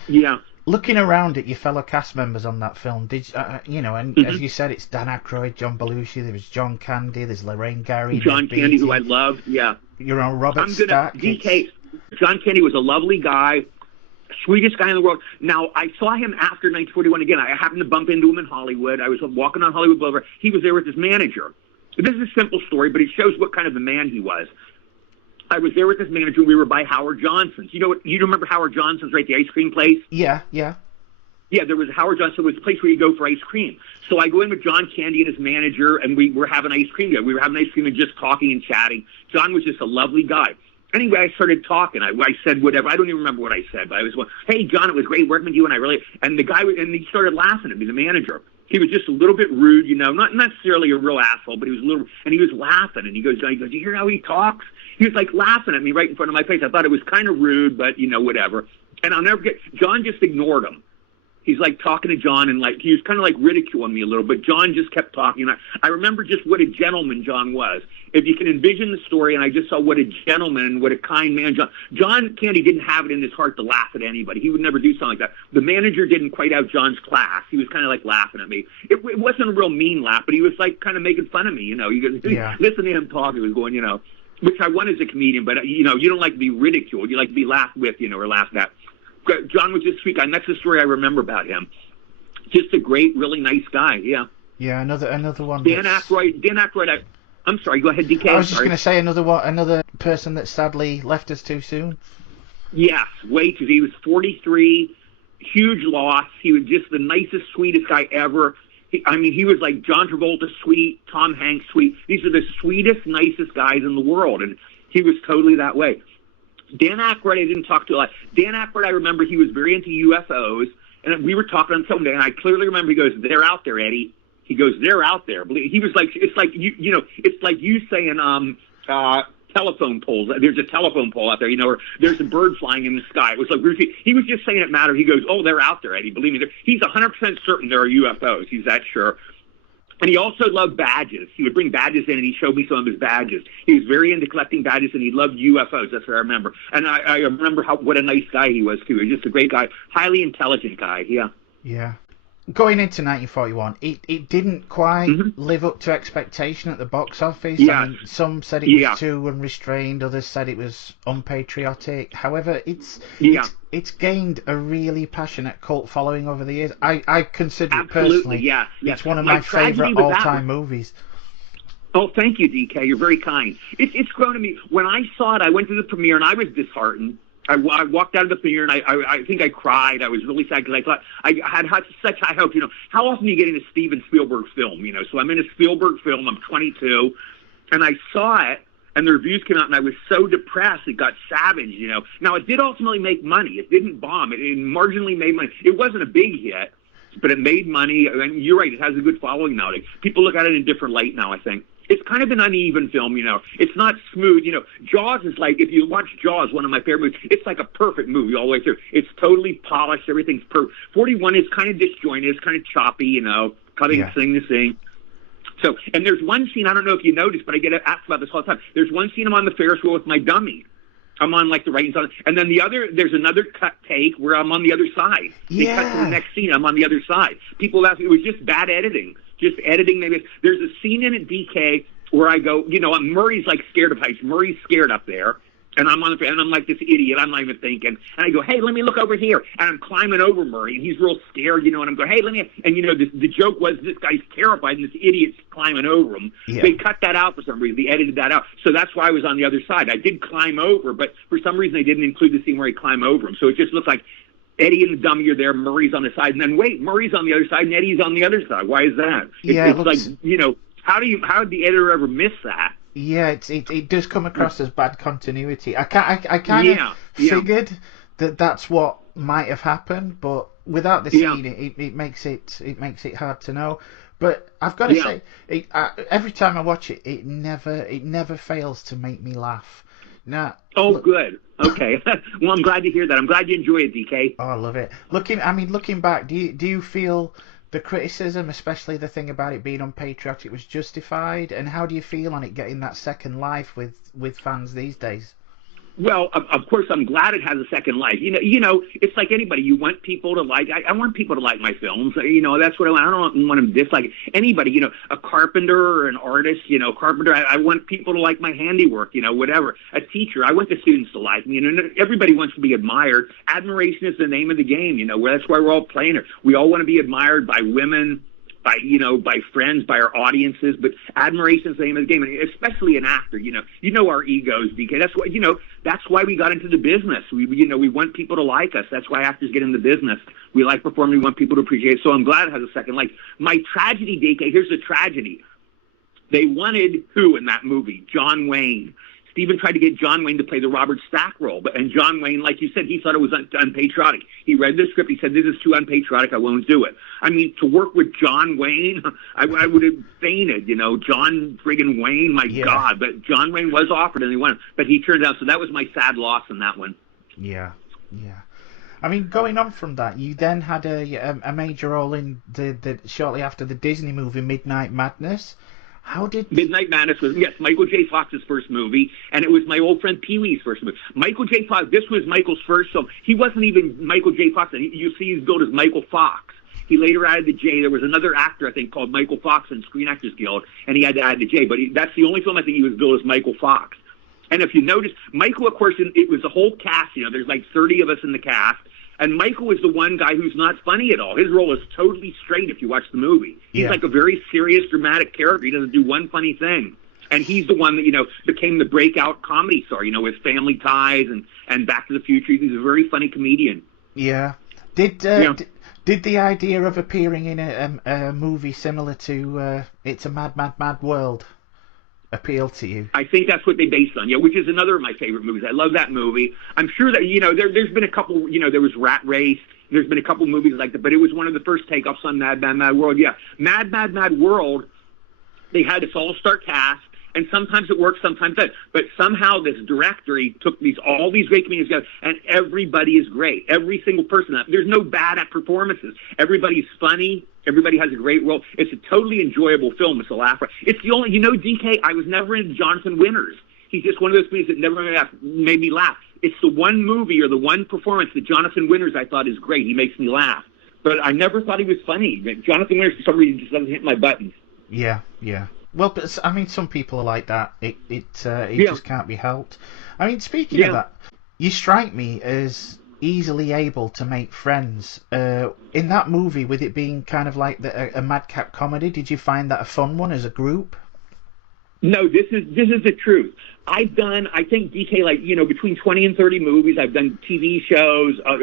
looking around at your fellow cast members on that film, did as you said, it's Dan Aykroyd, John Belushi, there was John Candy, there's Lorraine Gary, John Candy, who I love, You're on Robert Stack. DK, John Candy was a lovely guy, sweetest guy in the world. Now, I saw him after 1941 again. I happened to bump into him in Hollywood. I was walking on Hollywood Boulevard. He was there with his manager. This is a simple story, but it shows what kind of a man he was. I was there with his manager. We were by Howard Johnson's. You remember Howard Johnson's, right? The ice cream place? Yeah. Yeah, there was Howard Johnson. It was a place where you go for ice cream. So I go in with John Candy and his manager, and we were having ice cream. We were having ice cream and just talking and chatting. John was just a lovely guy. Anyway, I started talking. I said whatever. I don't even remember what I said, but I was going, hey, John, it was great working with you, and the guy, and he started laughing at me, the manager. He was just a little bit rude, not necessarily a real asshole, but he was a little, and he was laughing, and he goes, you hear how he talks? He was like laughing at me right in front of my face. I thought it was kind of rude, but whatever. And I'll never forget, John just ignored him. He's like talking to John, and like he was kind of like ridiculing me a little, but John just kept talking. I remember just what a gentleman John was. If you can envision the story, and I just saw what a gentleman and what a kind man John Candy didn't have it in his heart to laugh at anybody. He would never do something like that. The manager didn't quite have John's class. He was kind of like laughing at me. It wasn't a real mean laugh, but he was like kind of making fun of me. He goes, listen to him talk. He was going, which I want as a comedian, but you don't like to be ridiculed. You like to be laughed with, or laughed at. John was just a sweet guy, and that's the story I remember about him. Just a great, really nice guy. Yeah. Yeah, another one. Dan Aykroyd. I'm sorry. Go ahead, DK. I was just going to say another person that sadly left us too soon. Yes, because he was 43. Huge loss. He was just the nicest, sweetest guy ever. He was like John Travolta sweet, Tom Hanks sweet. These are the sweetest, nicest guys in the world, and he was totally that way. Dan Aykroyd, I didn't talk to a lot. Dan Aykroyd, I remember he was very into UFOs, and we were talking on something, and I clearly remember he goes, "They're out there, Eddie." He goes, "They're out there." He was like, it's like it's like you saying telephone poles. There's a telephone pole out there, or there's a bird flying in the sky. It was like he was just saying it mattered. He goes, "Oh, they're out there, Eddie. Believe me." He's 100% certain there are UFOs. He's that sure. And he also loved badges. He would bring badges in, and he showed me some of his badges. He was very into collecting badges, and he loved UFOs. That's what I remember. And I remember what a nice guy he was, too. He was just a great guy, highly intelligent guy, yeah. Yeah. going into 1941, it didn't quite Mm-hmm. live up to expectation at the box office. I Yes. mean, some said it Yeah. was too unrestrained, others said it was unpatriotic. However, Yeah. it's gained a really passionate cult following over the years. I consider it Absolutely. personally, Yes. Yeah. it's one of My my favorite tragedy with that was. all-time movies. Oh, thank you, DK. You're very kind. It's grown to me. When I saw it, I went to the premiere and I was disheartened. I walked out of the premiere and I think I cried. I was really sad because I thought I had such high hopes. You know, how often do you get into Steven Spielberg's film? You know, so I'm in a Spielberg film. I'm 22, and I saw it, and the reviews came out, and I was so depressed. It got savage. You know, now it did ultimately make money. It didn't bomb. It marginally made money. It wasn't a big hit, but it made money. And you're right. It has a good following nowadays. People look at it in a different light now, I think. It's kind of an uneven film, you know. It's not smooth, you know. Jaws is like, if you watch Jaws, one of my favorite movies, it's like a perfect movie all the way through. It's totally polished. Everything's perfect. 41 is kind of disjointed. It's kind of choppy, you know, cutting thing to thing. So, and there's one scene, I don't know if you noticed, but I get asked about this all the time. There's one scene I'm on the Ferris wheel with my dummy. I'm on like the right side, and then there's another cut take where I'm on the other side. They cut to the next scene, I'm on the other side. People ask me, it was just bad editing. Just editing, maybe. There's a scene in it, DK, where I go, you know, Murray's like scared of heights. Murray's scared up there, and I'm on the, and I'm like this idiot. I'm not even thinking, and I go, hey, let me look over here, and I'm climbing over Murray, and he's real scared, you know, and I'm going, hey, let me, and you know, the joke was this guy's terrified, and this idiot's climbing over him. Yeah. They cut that out for some reason. They edited that out, so that's why I was on the other side. I did climb over, but for some reason they didn't include the scene where he climbed over him, so it just looked like Eddie and the dummy are there, Murray's on the side, and then wait, Murray's on the other side, and Eddie's on the other side. Why is that? It's like, you know, how did the editor ever miss that? Yeah, it does come across as bad continuity. I kind of figured that that's what might have happened, but without the scene, it makes it hard to know. But I've got to say, every time I watch it, it never fails to make me laugh. Now, good. Okay. Well, I'm glad to hear that. I'm glad you enjoy it, DK. Oh, I love it. Looking back, do you feel the criticism, especially the thing about it being unpatriotic, was justified? And how do you feel on it getting that second life with fans these days? Well, of course, I'm glad it has a second life. You know, it's like anybody. You want people to like. I want people to like my films. You know, that's what I don't want them to dislike anybody. You know, a carpenter or an artist. You know, carpenter. I want people to like my handiwork. You know, whatever. A teacher. I want the students to like me. You know, everybody wants to be admired. Admiration is the name of the game. You know, that's why we're all playing it. We all want to be admired by women, by friends, by our audiences, but admiration is the name of the game, and especially an actor. You know our egos, DK. That's why we got into the business. We want people to like us. That's why actors get in the business. We like performing. We want people to appreciate it. So I'm glad it has a second life. My tragedy, DK. Here's the tragedy. They wanted who in that movie? John Wayne. Stephen tried to get John Wayne to play the Robert Stack role, and John Wayne, like you said, he thought it was unpatriotic. He read the script. He said, "This is too unpatriotic. I won't do it." I mean, to work with John Wayne, I would have fainted. You know, John friggin' Wayne, my God! But John Wayne was offered, and he won. But he turned out. So that was my sad loss in that one. Yeah. I mean, going on from that, you then had a major role in the shortly after the Disney movie Midnight Madness. How did Midnight Madness was Michael J. Fox's first movie, and it was my old friend Pee Wee's first movie. Michael J. Fox. This was Michael's first film. He wasn't even Michael J. Fox. You see, he's billed as Michael Fox. He later added the J. There was another actor I think called Michael Fox in Screen Actors Guild, and he had to add the J. But that's the only film I think he was billed as Michael Fox. And if you notice, Michael, of course, it was the whole cast. You know, there's like 30 of us in the cast. And Michael is the one guy who's not funny at all. His role is totally straight if you watch the movie. He's like a very serious, dramatic character. He doesn't do one funny thing. And he's the one that, you know, became the breakout comedy star, you know, with Family Ties and Back to the Future. He's a very funny comedian. Yeah. Did the idea of appearing in a movie similar to It's a Mad, Mad, Mad World appeal to you? I think that's what they based on, which is another of my favorite movies. I love that movie. I'm sure that, you know, there's been a couple, you know, there was Rat Race. There's been a couple movies like that, but it was one of the first takeoffs on Mad, Mad, Mad World. Yeah, Mad, Mad, Mad World, they had this all-star cast, and sometimes it works, sometimes it doesn't. But somehow this director, he took all these great comedians together, and everybody is great. Every single person. There's no bad at performances. Everybody's funny. Everybody has a great role. It's a totally enjoyable film. It's a laugh. It's the only, you know, DK, I was never into Jonathan Winters. He's just one of those movies that never made me laugh. It's the one movie or the one performance that Jonathan Winters I thought is great. He makes me laugh. but I never thought he was funny. Jonathan Winters, for some reason, just doesn't hit my buttons. Yeah, yeah. Well, but I mean, some people are like that. It just can't be helped. I mean, speaking of that, you strike me as easily able to make friends. In that movie, with it being kind of like a madcap comedy, did you find that a fun one as a group? No, this is the truth. I've done, I think, DK, like, between 20 and 30 movies. I've done TV shows, a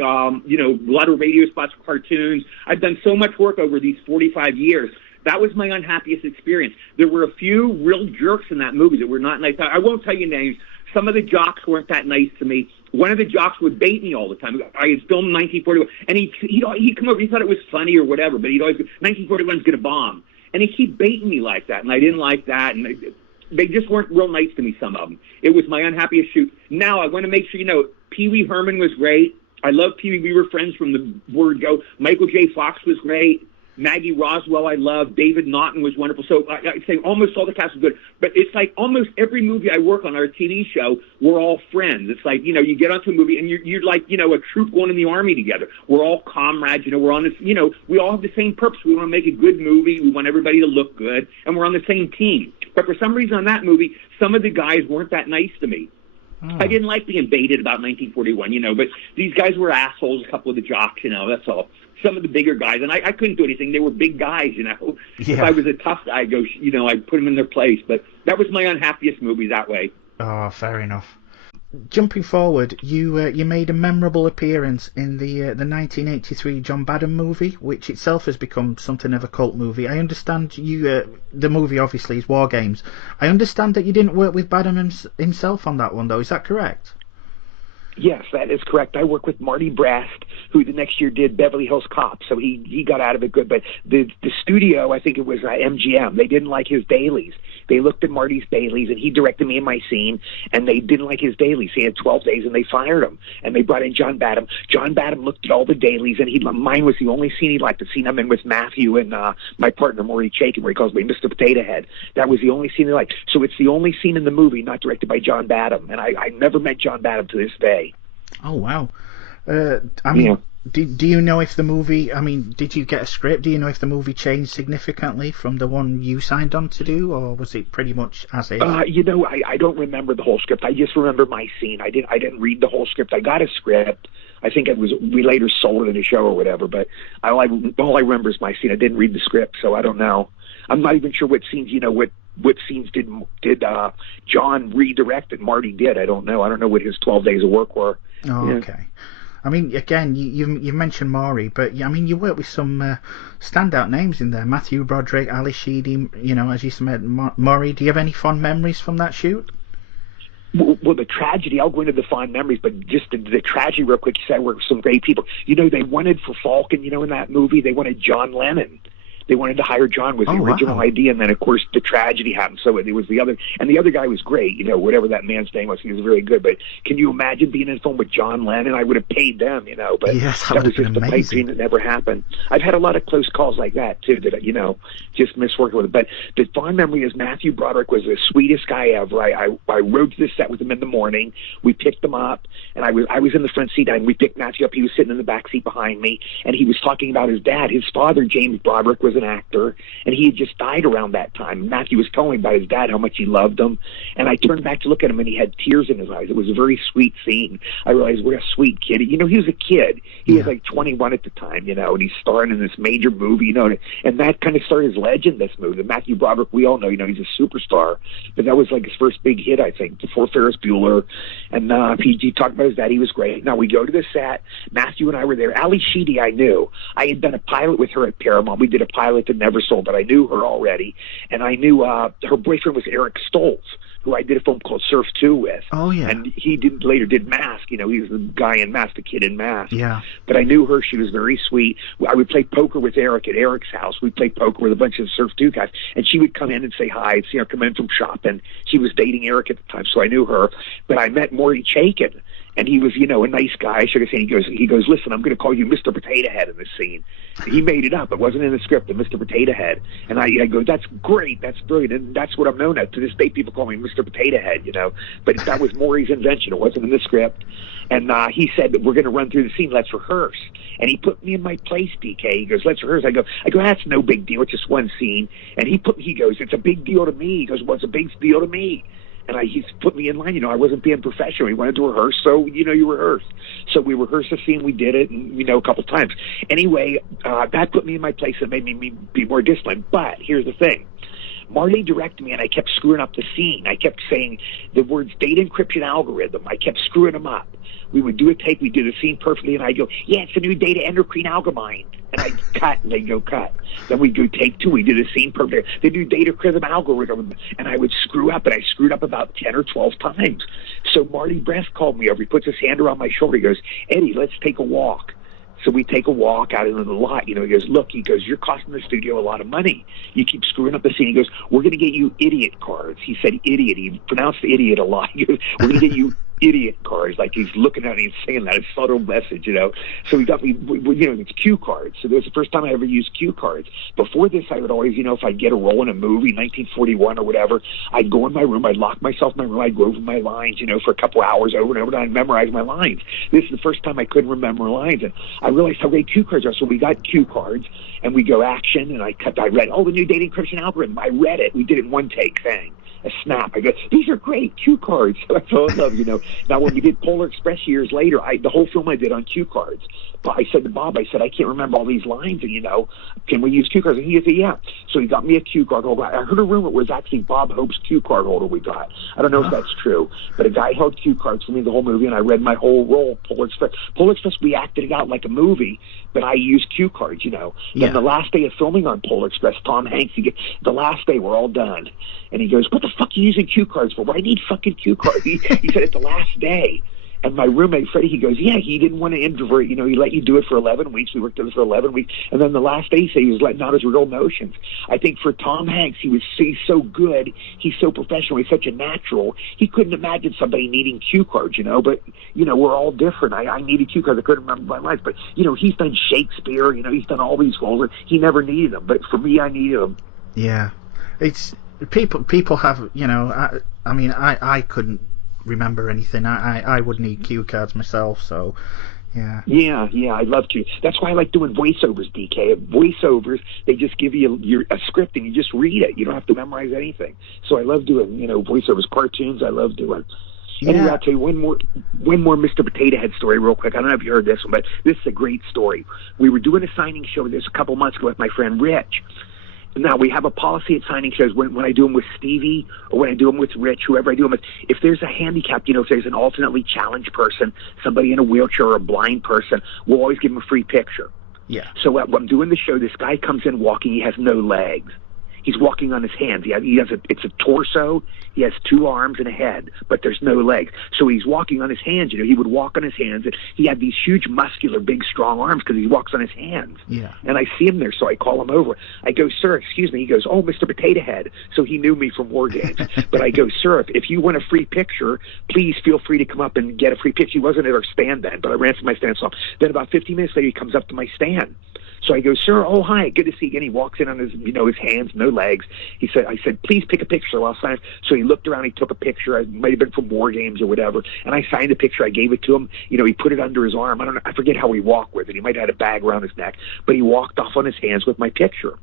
lot of radio spots, cartoons. I've done so much work over these 45 years. That was my unhappiest experience. There were a few real jerks in that movie that were not nice. I won't tell you names. Some of the jocks weren't that nice to me. One of the jocks would bait me all the time. I had filmed 1941, and he'd come over. He thought it was funny or whatever, but he'd always go, 1941's going to bomb. And he'd keep baiting me like that, and I didn't like that. And they just weren't real nice to me, some of them. It was my unhappiest shoot. Now, I want to make sure you know, Pee Wee Herman was great. I love Pee Wee. We were friends from the word go. Michael J. Fox was great. Maggie Roswell I love. David Naughton was wonderful. So I'd say almost all the cast was good. But it's like almost every movie I work on, our TV show, we're all friends. It's like, you get onto a movie and you're like, a troop going in the army together. We're all comrades. We're on this, we all have the same purpose. We want to make a good movie. We want everybody to look good. And we're on the same team. But for some reason on that movie, some of the guys weren't that nice to me. I didn't like being baited about 1941, but these guys were assholes, a couple of the jocks, that's all. Some of the bigger guys, and I couldn't do anything. They were big guys, Yeah. If I was a tough guy, I'd go, I'd put them in their place. But that was my unhappiest movie that way. Oh, fair enough. Jumping forward, you made a memorable appearance in the 1983 John Badham movie, which itself has become something of a cult movie. I understand the movie obviously is WarGames. I understand that you didn't work with Badham himself on that one, though. Is that correct? Yes, that is correct. I work with Marty Brast, who the next year did Beverly Hills Cop, so he got out of it good. But the studio, I think it was MGM, they didn't like his dailies. They looked at Marty's dailies, and he directed me in my scene, and they didn't like his dailies. He had 12 days, and they fired him. And they brought in John Badham. John Badham looked at all the dailies, and mine was the only scene he liked, the scene I'm in with Matthew and my partner, Maury Chaikin, where he calls me Mr. Potato Head. That was the only scene he liked. So it's the only scene in the movie not directed by John Badham, and I never met John Badham to this day. Oh, wow. I mean, do you know if the movie, did you get a script? Do you know if the movie changed significantly from the one you signed on to do, or was it pretty much as is? I don't remember the whole script. I just remember my scene. I didn't read the whole script. I got a script. I think we later sold it in a show or whatever, but all I remember is my scene. I didn't read the script, so I don't know. I'm not even sure what scenes, what scenes did John redirect that Marty did. I don't know. I don't know what his 12 days of work were. Oh, yeah. Okay. Again, you mentioned Maury, but you work with some standout names in there. Matthew Broderick, Ali Sheedy, as you said, Maury. Do you have any fond memories from that shoot? Well, the tragedy, I'll go into the fond memories, but just the tragedy real quick, you said I worked with some great people. They wanted for Falcon, in that movie, they wanted John Lennon. They wanted to hire John was the original idea, and then of course the tragedy happened. So it was the other guy was great, whatever that man's name was, he was very good. But can you imagine being in a film with John Lennon? I would have paid them, But yes, that was just a pipe dream that never happened. I've had a lot of close calls like that too, that just miss working with him. But the fond memory is Matthew Broderick was the sweetest guy ever. I rode to the set with him in the morning. We picked him up, and I was in the front seat, and we picked Matthew up. He was sitting in the back seat behind me, and he was talking about his dad. His father, James Broderick, was an actor, and he had just died around that time. Matthew was telling me about his dad, how much he loved him, and I turned back to look at him, and he had tears in his eyes. It was a very sweet scene. I realized, what a sweet kid. He was a kid. He was like 21 at the time, and he's starring in this major movie, and that kind of started his legend, this movie. Matthew Broderick, we all know, he's a superstar, but that was like his first big hit, I think, before Ferris Bueller, and he talked about his dad. He was great. Now, we go to the set. Matthew and I were there. Ali Sheedy, I knew. I had done a pilot with her at Paramount. We did a pilot that never sold, but I knew her already, and I knew her boyfriend was Eric Stoltz, who I did a film called Surf 2 with. Oh, yeah. And he later did Mask. He was the guy in Mask, the kid in Mask. Yeah. But I knew her. She was very sweet. I would play poker with Eric at Eric's house. We'd play poker with a bunch of Surf 2 guys. And she would come in and say hi. I'd see her come in from shopping. She was dating Eric at the time, so I knew her. But I met Maury Chaikin. And he was, a nice guy. I shook his hand. He goes, listen, I'm going to call you Mr. Potato Head in this scene. He made it up. It wasn't in the script, the Mr. Potato Head. And I go, that's great. That's brilliant. And that's what I'm known as. To this day, people call me Mr. Potato Head, But that was Maury's invention. It wasn't in the script. And he said that we're going to run through the scene. Let's rehearse. And he put me in my place, DK. He goes, let's rehearse. I go, that's no big deal. It's just one scene. And he goes, it's a big deal to me. He goes, well, it's a big deal to me. And he's put me in line. I wasn't being professional. He wanted to rehearse, so, you rehearse. So we rehearsed the scene. We did it, and, a couple times. Anyway, that put me in my place and made me be more disciplined. But here's the thing. Marley directed me, and I kept screwing up the scene. I kept saying the words data encryption algorithm. I kept screwing them up. We would do a take. We'd do the scene perfectly, and I'd go, yeah, it's a new data endocrine algorithm. And I'd cut, and they'd go cut. Then we'd go take two. We'd do the scene perfectly. They'd do data encryption algorithm, and I would screw up, and I screwed up about 10 or 12 times. So Marty Brest called me over. He puts his hand around my shoulder. He goes, Eddie, let's take a walk. So we take a walk out into the lot. He goes, look, you're costing the studio a lot of money. You keep screwing up the scene. He goes, we're going to get you idiot cards. He said idiot. He pronounced idiot a lot. He goes, we're going to get you idiot cards. Like he's looking at it and he's saying that. It's a subtle message, So he got me, it's cue cards. So that was the first time I ever used cue cards. Before this, I would always, if I'd get a role in a movie, 1941 or whatever, I'd go in my room, I'd lock myself in my room, I'd go over my lines, for a couple hours over and over, and I'd memorize my lines. This is the first time I couldn't remember lines, and I realized how great cue cards are. So we got cue cards, and we go action, and I read, the new data encryption algorithm. I read it. We did it in one take thing. A snap. I go, these are great cue cards. So I fell in love, Now, when we did Polar Express years later, the whole film I did on cue cards. But I said to Bob, I can't remember all these lines, and, can we use cue cards? And he said, yeah. So he got me a cue card holder. I heard a rumor it was actually Bob Hope's cue card holder we got. I don't know if that's true, but a guy held cue cards for me the whole movie, and I read my whole role, Polar Express. Polar Express, we acted it out like a movie, but I used cue cards, Yeah. Then the last day of filming on Polar Express, Tom Hanks, the last day, we're all done. And he goes, what the fuck are you using cue cards for? Well, I need fucking cue cards. He said, it's the last day. And my roommate, Freddie, he goes, yeah, he didn't want to introvert. He let you do it for 11 weeks. We worked on it for 11 weeks. And then the last day, he said he was letting out his real notions. I think for Tom Hanks, he's so good. He's so professional. He's such a natural. He couldn't imagine somebody needing cue cards, But, we're all different. I needed cue cards. I couldn't remember my lines. But, he's done Shakespeare. He's done all these roles. He never needed them. But for me, I needed them. Yeah. It's... People have, I couldn't remember anything. I would need cue cards myself, so yeah. Yeah, I love cue. That's why I like doing voiceovers, DK. Voiceovers, they just give you a script and you just read it. You don't have to memorize anything. So I love doing, voiceovers, cartoons. I love doing. Yeah. Anyway, I'll tell you one more Mr. Potato Head story real quick. I don't know if you heard this one, but this is a great story. We were doing a signing show this a couple months ago with my friend Rich. Now, we have a policy at signing shows when I do them with Stevie or when I do them with Rich, whoever I do them with, if there's a handicap, if there's an alternately challenged person, somebody in a wheelchair or a blind person, we'll always give them a free picture. Yeah. So when I'm doing the show, this guy comes in walking. He has no legs. He's walking on his hands. It's a torso. He has two arms and a head, but there's no legs. So he's walking on his hands. He would walk on his hands, and he had these huge, muscular, big, strong arms because he walks on his hands. Yeah. And I see him there, so I call him over. I go, sir, excuse me. He goes, oh, Mr. Potato Head. So he knew me from WarGames. But I go, sir, if you want a free picture, please feel free to come up and get a free picture. He wasn't at our stand then, but I ran to my stand. So then about 15 minutes later, he comes up to my stand. So I go, sir, oh, hi, good to see you. And he walks in on his, his hands, no legs. I said, please pick a picture. I'll sign it. So he looked around, he took a picture. It might have been from WarGames or whatever. And I signed the picture. I gave it to him. He put it under his arm. I forget how he walked with it. He might have had a bag around his neck. But he walked off on his hands with my picture.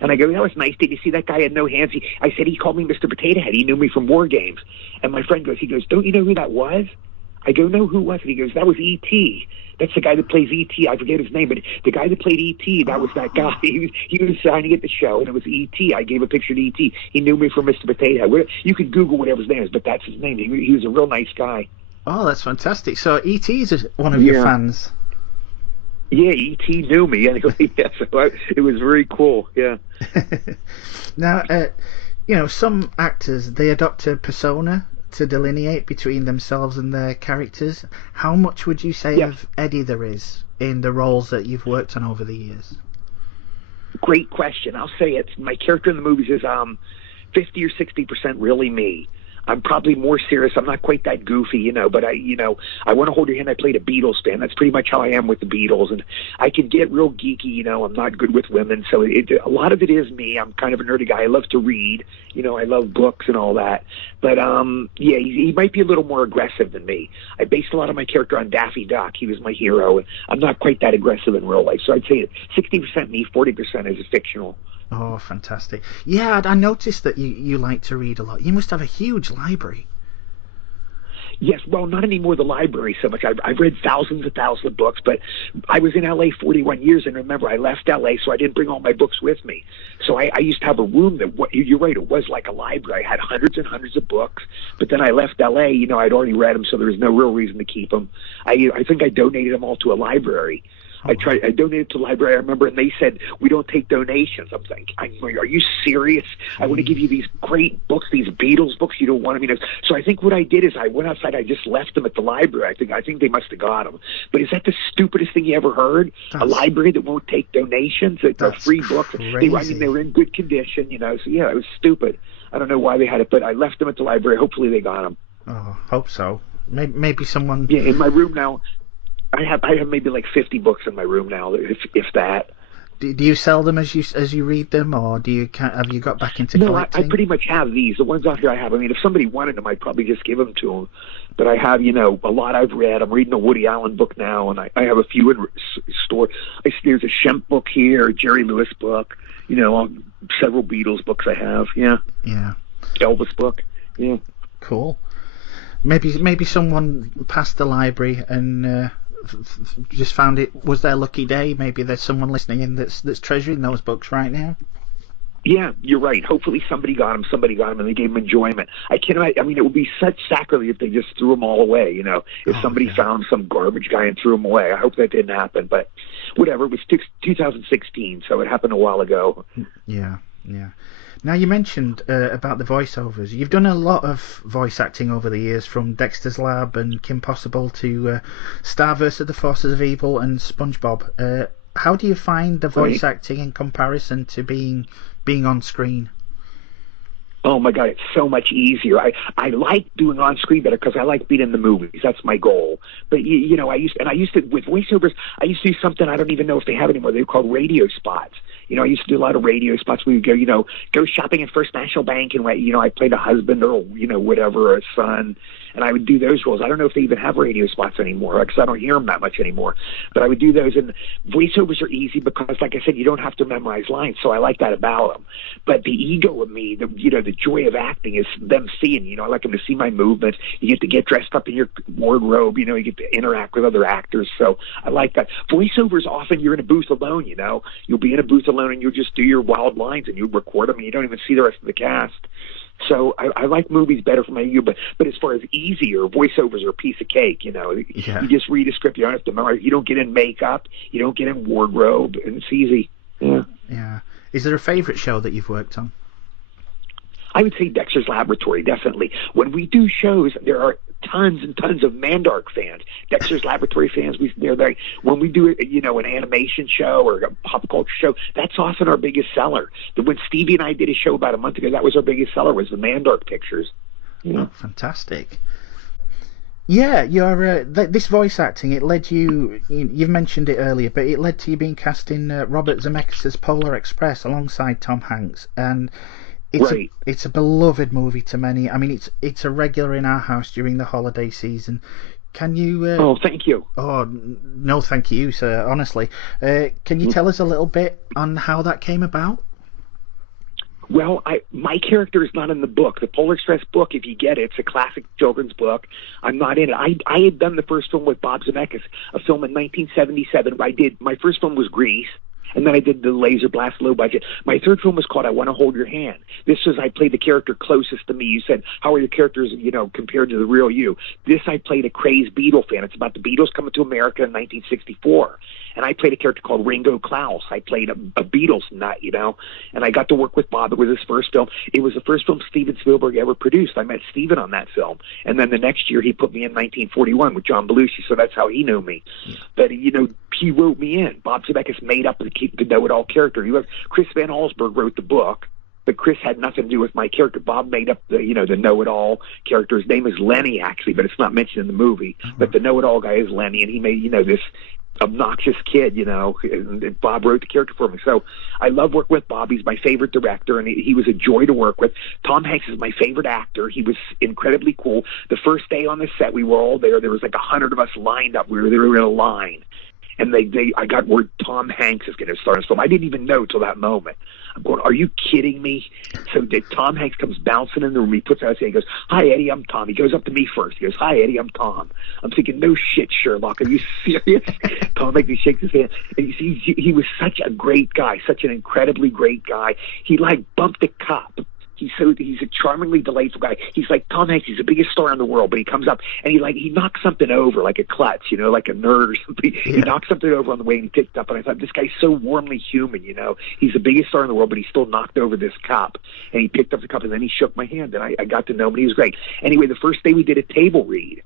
And I go, that was nice. Did you see that guy had no hands? I said, he called me Mr. Potato Head. He knew me from WarGames. And my friend goes, don't you know who that was? I go, no, who was it? He goes, that was E.T. That's the guy that plays E.T. I forget his name, but the guy that played E.T., that was that guy. He was signing at the show, and it was E.T. I gave a picture to E.T. He knew me from Mr. Potato Head. You could Google whatever his name is, but that's his name. He was a real nice guy. Oh, that's fantastic. So E.T. is one of your fans? Yeah, E.T. knew me. Anyway, so it was very cool, yeah. Now, some actors, they adopt a persona to delineate between themselves and their characters. How much would you say of Eddie there is in the roles that you've worked on over the years? Great question. I'll say my character in the movies is 50 or 60% really me. I'm probably more serious. I'm not quite that goofy, but I Want to Hold Your Hand. I played a Beatles fan. That's pretty much how I am with the Beatles. And I can get real geeky, I'm not good with women. So a lot of it is me. I'm kind of a nerdy guy. I love to read, I love books and all that. But, he might be a little more aggressive than me. I based a lot of my character on Daffy Duck. He was my hero. And I'm not quite that aggressive in real life. So I'd say 60% me, 40% is fictional. Oh, fantastic. Yeah, I noticed that you like to read a lot. You must have a huge library. Yes, well, not anymore the library so much. I've read thousands and thousands of books, but I was in L.A. 41 years, and remember, I left L.A., so I didn't bring all my books with me. So I used to have a room that, you're right, it was like a library. I had hundreds and hundreds of books, but then I left L.A., I'd already read them, so there was no real reason to keep them. I think I donated them all to a library. I donated to the library, I remember, and they said, we don't take donations. I'm thinking, are you serious? I want to give you these great books, these Beatles books. You don't want them, So I think what I did is I went outside, I just left them at the library. I think they must have got them. But is that the stupidest thing you ever heard? A library that won't take donations? They're free books. They were in good condition, So yeah, it was stupid. I don't know why they had it, but I left them at the library. Hopefully they got them. Oh, hope so. Maybe someone... Yeah, in my room now... I have maybe like 50 books in my room now, if that. Do you sell them as you read them, or have you got back into collecting? No, I pretty much have these. The ones out here I have. I mean, if somebody wanted them, I'd probably just give them to them. But I have, a lot I've read. I'm reading a Woody Allen book now, and I have a few in store. There's a Shemp book here, a Jerry Lewis book. Several Beatles books I have. Yeah. Yeah. Elvis book. Yeah. Cool. Maybe someone passed the library and. Just found it was their lucky day. Maybe there's someone listening in that's treasuring those books right now. Yeah, you're right. Hopefully somebody got them, and they gave them enjoyment. I mean, it would be such sacrilege if they just threw them all away, if somebody found some garbage guy and threw them away. I hope that didn't happen, but whatever. It was 2016, so it happened a while ago. Yeah. Now, you mentioned about the voiceovers. You've done a lot of voice acting over the years, from Dexter's Lab and Kim Possible to Starverse of the Forces of Evil and SpongeBob. How do you find the voice acting in comparison to being on screen? Oh my God, it's so much easier. I like doing on screen better because I like being in the movies. That's my goal. But I used to with voiceovers. I used to do something I don't even know if they have anymore. They were called radio spots. I used to do a lot of radio spots. We would go shopping at First National Bank, and I played a husband or whatever, or a son, and I would do those roles. I don't know if they even have radio spots anymore because I don't hear them that much anymore. But I would do those, and voiceovers are easy because, like I said, you don't have to memorize lines. So I like that about them. But the ego of me, the joy of acting is them seeing. I like them to see my movements. You get to get dressed up in your wardrobe. You get to interact with other actors. So I like that. Voiceovers, often you're in a booth alone. You'll be in a booth alone and you'll just do your wild lines and you record them and you don't even see the rest of the cast. So I like movies better for my ego, but as far as easier, voiceovers are a piece of cake. You just read a script. You don't have to memorize. You don't get in makeup. You don't get in wardrobe, and it's easy. Yeah. Is there a favorite show that you've worked on? I would say Dexter's Laboratory, definitely. When we do shows, there are tons and tons of Mandark fans, Dexter's Laboratory fans. When we do an animation show or a pop culture show, that's often our biggest seller. When Stevie and I did a show about a month ago, that was our biggest seller, was the Mandark pictures. Oh, fantastic. Yeah, this voice acting, it led you've mentioned it earlier, but it led to you being cast in Robert Zemeckis' Polar Express alongside Tom Hanks, and it's a beloved movie to many. I mean, it's a regular in our house during the holiday season. Can you... Oh, thank you. Oh, no, thank you, sir, honestly. Can you tell us a little bit on how that came about? Well, my character is not in the book. The Polar Express book, if you get it, it's a classic children's book. I'm not in it. I had done the first film with Bob Zemeckis, a film in 1977. My first film was Grease. And then I did the Laser Blast low budget. My third film was called I Want to Hold Your Hand. This was, I played the character closest to me. You said, how are your characters, compared to the real you? This, I played a crazed Beatle fan. It's about the Beatles coming to America in 1964. And I played a character called Ringo Klaus. I played a Beatles nut, and I got to work with Bob. It was his first film. It was the first film Steven Spielberg ever produced. I met Steven on that film. And then the next year he put me in 1941 with John Belushi, so that's how he knew me. But, he wrote me in. Bob Zemeckis made up the know-it-all character. Chris Van Allsburg wrote the book, but Chris had nothing to do with my character. Bob made up the know-it-all character. His name is Lenny, actually, but it's not mentioned in the movie. But the know-it-all guy is Lenny, and he made, this obnoxious kid, and Bob wrote the character for me. So I love working with Bob. He's my favorite director, and he was a joy to work with. Tom Hanks is my favorite actor. He was incredibly cool. The first day on the set, we were all there. There was like 100 of us lined up. They were in a line. And I got word Tom Hanks is going to start his film. I didn't even know till that moment. I'm going, are you kidding me? So Tom Hanks comes bouncing in the room. He puts out his hand. He goes, hi, Eddie, I'm Tom. He goes up to me first. He goes, hi, Eddie, I'm Tom. I'm thinking, no shit, Sherlock. Are you serious? Tom Hanks shakes his hand. And you see, he was such a great guy, such an incredibly great guy. He bumped a cop. He's a charmingly delightful guy. He's like Tom Hanks. He's the biggest star in the world, but he comes up and he knocks something over like a clutch, like a nerd or something. Yeah. He knocks something over on the way and he picked up. And I thought, this guy's so warmly human, He's the biggest star in the world, but he still knocked over this cop. And he picked up the cup and then he shook my hand and I got to know him. And he was great. Anyway, the first day we did a table read.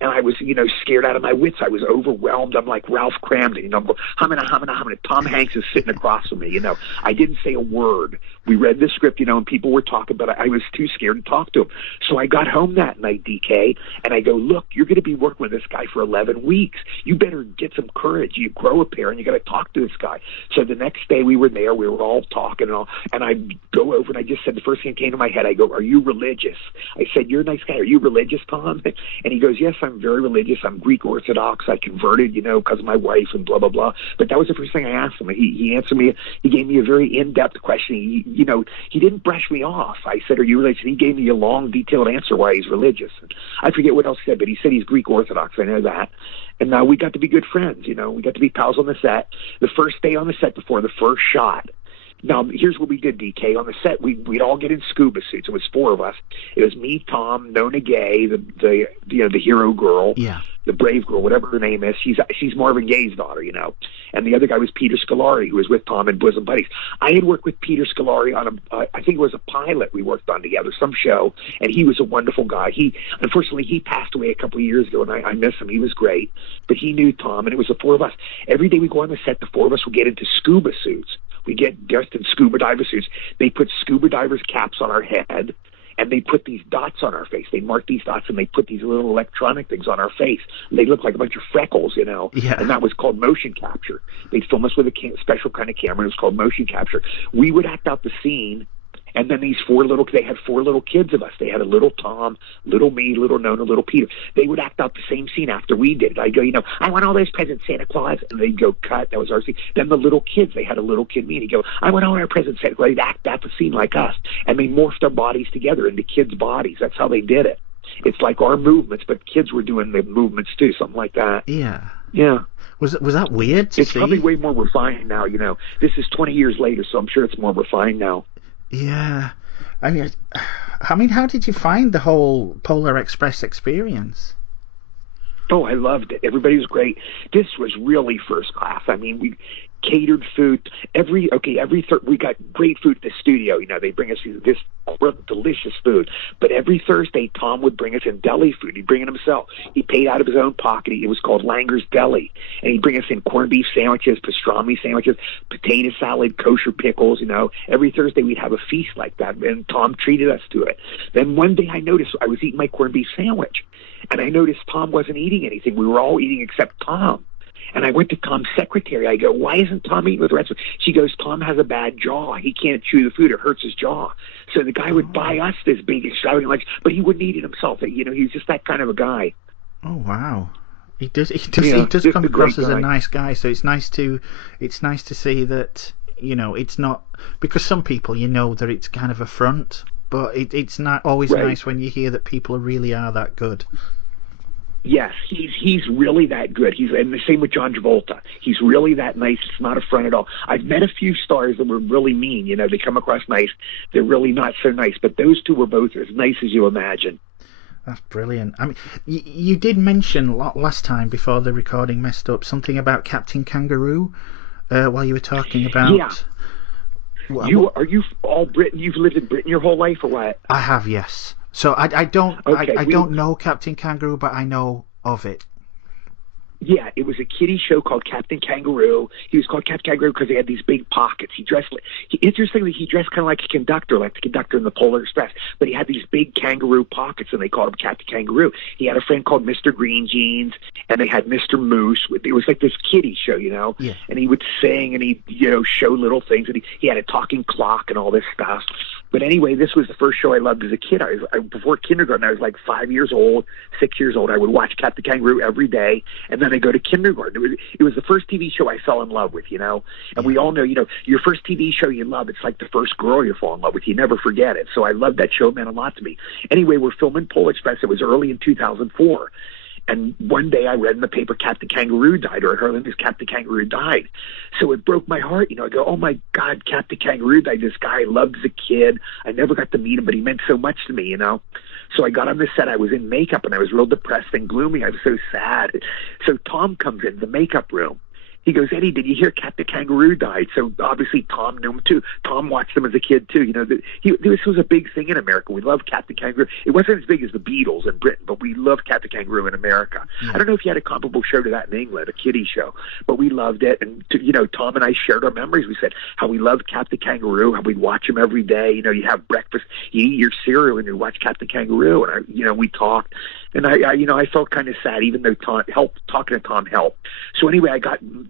And I was, scared out of my wits. I was overwhelmed. I'm like Ralph Cramden. I'm going, humana. Tom Hanks is sitting across from me. I didn't say a word. We read the script, and people were talking, but I was too scared to talk to him. So I got home that night, DK, and I go, look, you're going to be working with this guy for 11 weeks. You better get some courage. You grow a pair, and you got to talk to this guy. So the next day we were there. We were all talking and I go over and I just said, the first thing that came to my head, I go, are you religious? I said, you're a nice guy. Are you religious, Tom? And he goes, yes, I'm very religious. I'm Greek Orthodox. I converted, because of my wife and blah, blah, blah. But that was the first thing I asked him. He answered me. He gave me a very in-depth question. He didn't brush me off. I said, are you religious? And he gave me a long, detailed answer why he's religious. And I forget what else he said, but he said he's Greek Orthodox. I know that. And now we got to be good friends. We got to be pals on the set. The first day on the set before the first shot, now, here's what we did, DK. On the set, we'd all get in scuba suits. It was 4 of us. It was me, Tom, Nona Gay, the hero girl, the brave girl, whatever her name is. She's Marvin Gaye's daughter, And the other guy was Peter Scolari, who was with Tom in Bosom Buddies. I had worked with Peter Scolari on I think it was a pilot we worked on together, some show, and he was a wonderful guy. Unfortunately, he passed away a couple of years ago, and I miss him. He was great, but he knew Tom, and it was the 4 of us. Every day we go on the set, the 4 of us would get into scuba suits. We get dressed in scuba diver suits. They put scuba divers caps on our head, and they put these dots on our face. They mark these dots, and they put these little electronic things on our face. They look like a bunch of freckles, Yeah. And that was called motion capture. They'd film us with a special kind of camera. It was called motion capture. We would act out the scene, and then they had 4 little kids of us. They had a little Tom, little me, little Nona, little Peter. They would act out the same scene after we did it. I'd go, I want all those presents, Santa Claus. And they'd go, cut. That was our scene. Then the little kids, they had a little kid me, and he'd go, I want all our presents, Santa Claus. They'd act out the scene like us. And they morphed our bodies together into kids' bodies. That's how they did it. It's like our movements, but kids were doing the movements too, something like that. Yeah. Yeah. Was that weird to see? It's probably way more refined now, This is 20 years later, so I'm sure it's more refined now. Yeah. I mean, how did you find the whole Polar Express experience? Oh, I loved it. Everybody was great. This was really first class. I mean, we catered food we got great food at the studio. They bring us this delicious food. But every Thursday, Tom would bring us in deli food. He'd bring it himself. He paid out of his own pocket. It was called Langer's Deli. And he'd bring us in corned beef sandwiches, pastrami sandwiches, potato salad, kosher pickles, Every Thursday we'd have a feast like that, and Tom treated us to it. Then one day I noticed I was eating my corned beef sandwich, and I noticed Tom wasn't eating anything. We were all eating except Tom. And I went to Tom's secretary. I go, why isn't Tom eating with the rest of us? She goes, Tom has a bad jaw. He can't chew the food. It hurts his jaw. So the guy would buy us this big extravagant lunch, but he wouldn't eat it himself. He was just that kind of a guy. Oh, wow. He does come across as a nice guy. So it's nice to see that, it's not, because some people, that it's kind of a front, but it's not always nice when you hear that people really are that good. Yes, he's really that good. And the same with John Travolta. He's really that nice. It's not a front at all. I've met a few stars that were really mean. They come across nice. They're really not so nice. But those two were both as nice as you imagine. That's brilliant. I mean, you did mention last time before the recording messed up something about Captain Kangaroo while you were talking about. Yeah. Are you all Britain? You've lived in Britain your whole life, or what? I have, yes. So I don't know Captain Kangaroo, but I know of it. Yeah, it was a kiddie show called Captain Kangaroo. He was called Captain Kangaroo because he had these big pockets. Interestingly, he dressed kind of like a conductor, like the conductor in the Polar Express, but he had these big kangaroo pockets, and they called him Captain Kangaroo. He had a friend called Mr. Green Jeans, and they had Mr. Moose. It was like this kiddie show, Yeah. and he would sing, and he'd, show little things, and he had a talking clock and all this stuff. But anyway, this was the first show I loved as a kid. Before kindergarten, I was like 5 years old, 6 years old. I would watch Captain Kangaroo every day, and then I go to kindergarten. It was the first TV show I fell in love with, And we all know, your first TV show you love, it's like the first girl you fall in love with. You never forget it. So I loved that show. It meant a lot to me. Anyway, we're filming Polar Express. It was early in 2004. And one day I read in the paper Captain Kangaroo died, or I heard that Captain Kangaroo died. So it broke my heart. I go, oh my God, Captain Kangaroo died. This guy I loved as a kid. I never got to meet him, but he meant so much to me, So I got on the set. I was in makeup, and I was real depressed and gloomy. I was so sad. So Tom comes in the makeup room. He goes, Eddie, did you hear Captain Kangaroo died? So obviously Tom knew him too. Tom watched him as a kid too. This was a big thing in America. We loved Captain Kangaroo. It wasn't as big as the Beatles in Britain, but we loved Captain Kangaroo in America. Yeah. I don't know if you had a comparable show to that in England, a kiddie show, but we loved it. And Tom and I shared our memories. We said how we loved Captain Kangaroo, how we'd watch him every day. You have breakfast, you eat your cereal, and you watch Captain Kangaroo. And we talked. And I felt kind of sad, even though talking to Tom helped. So anyway,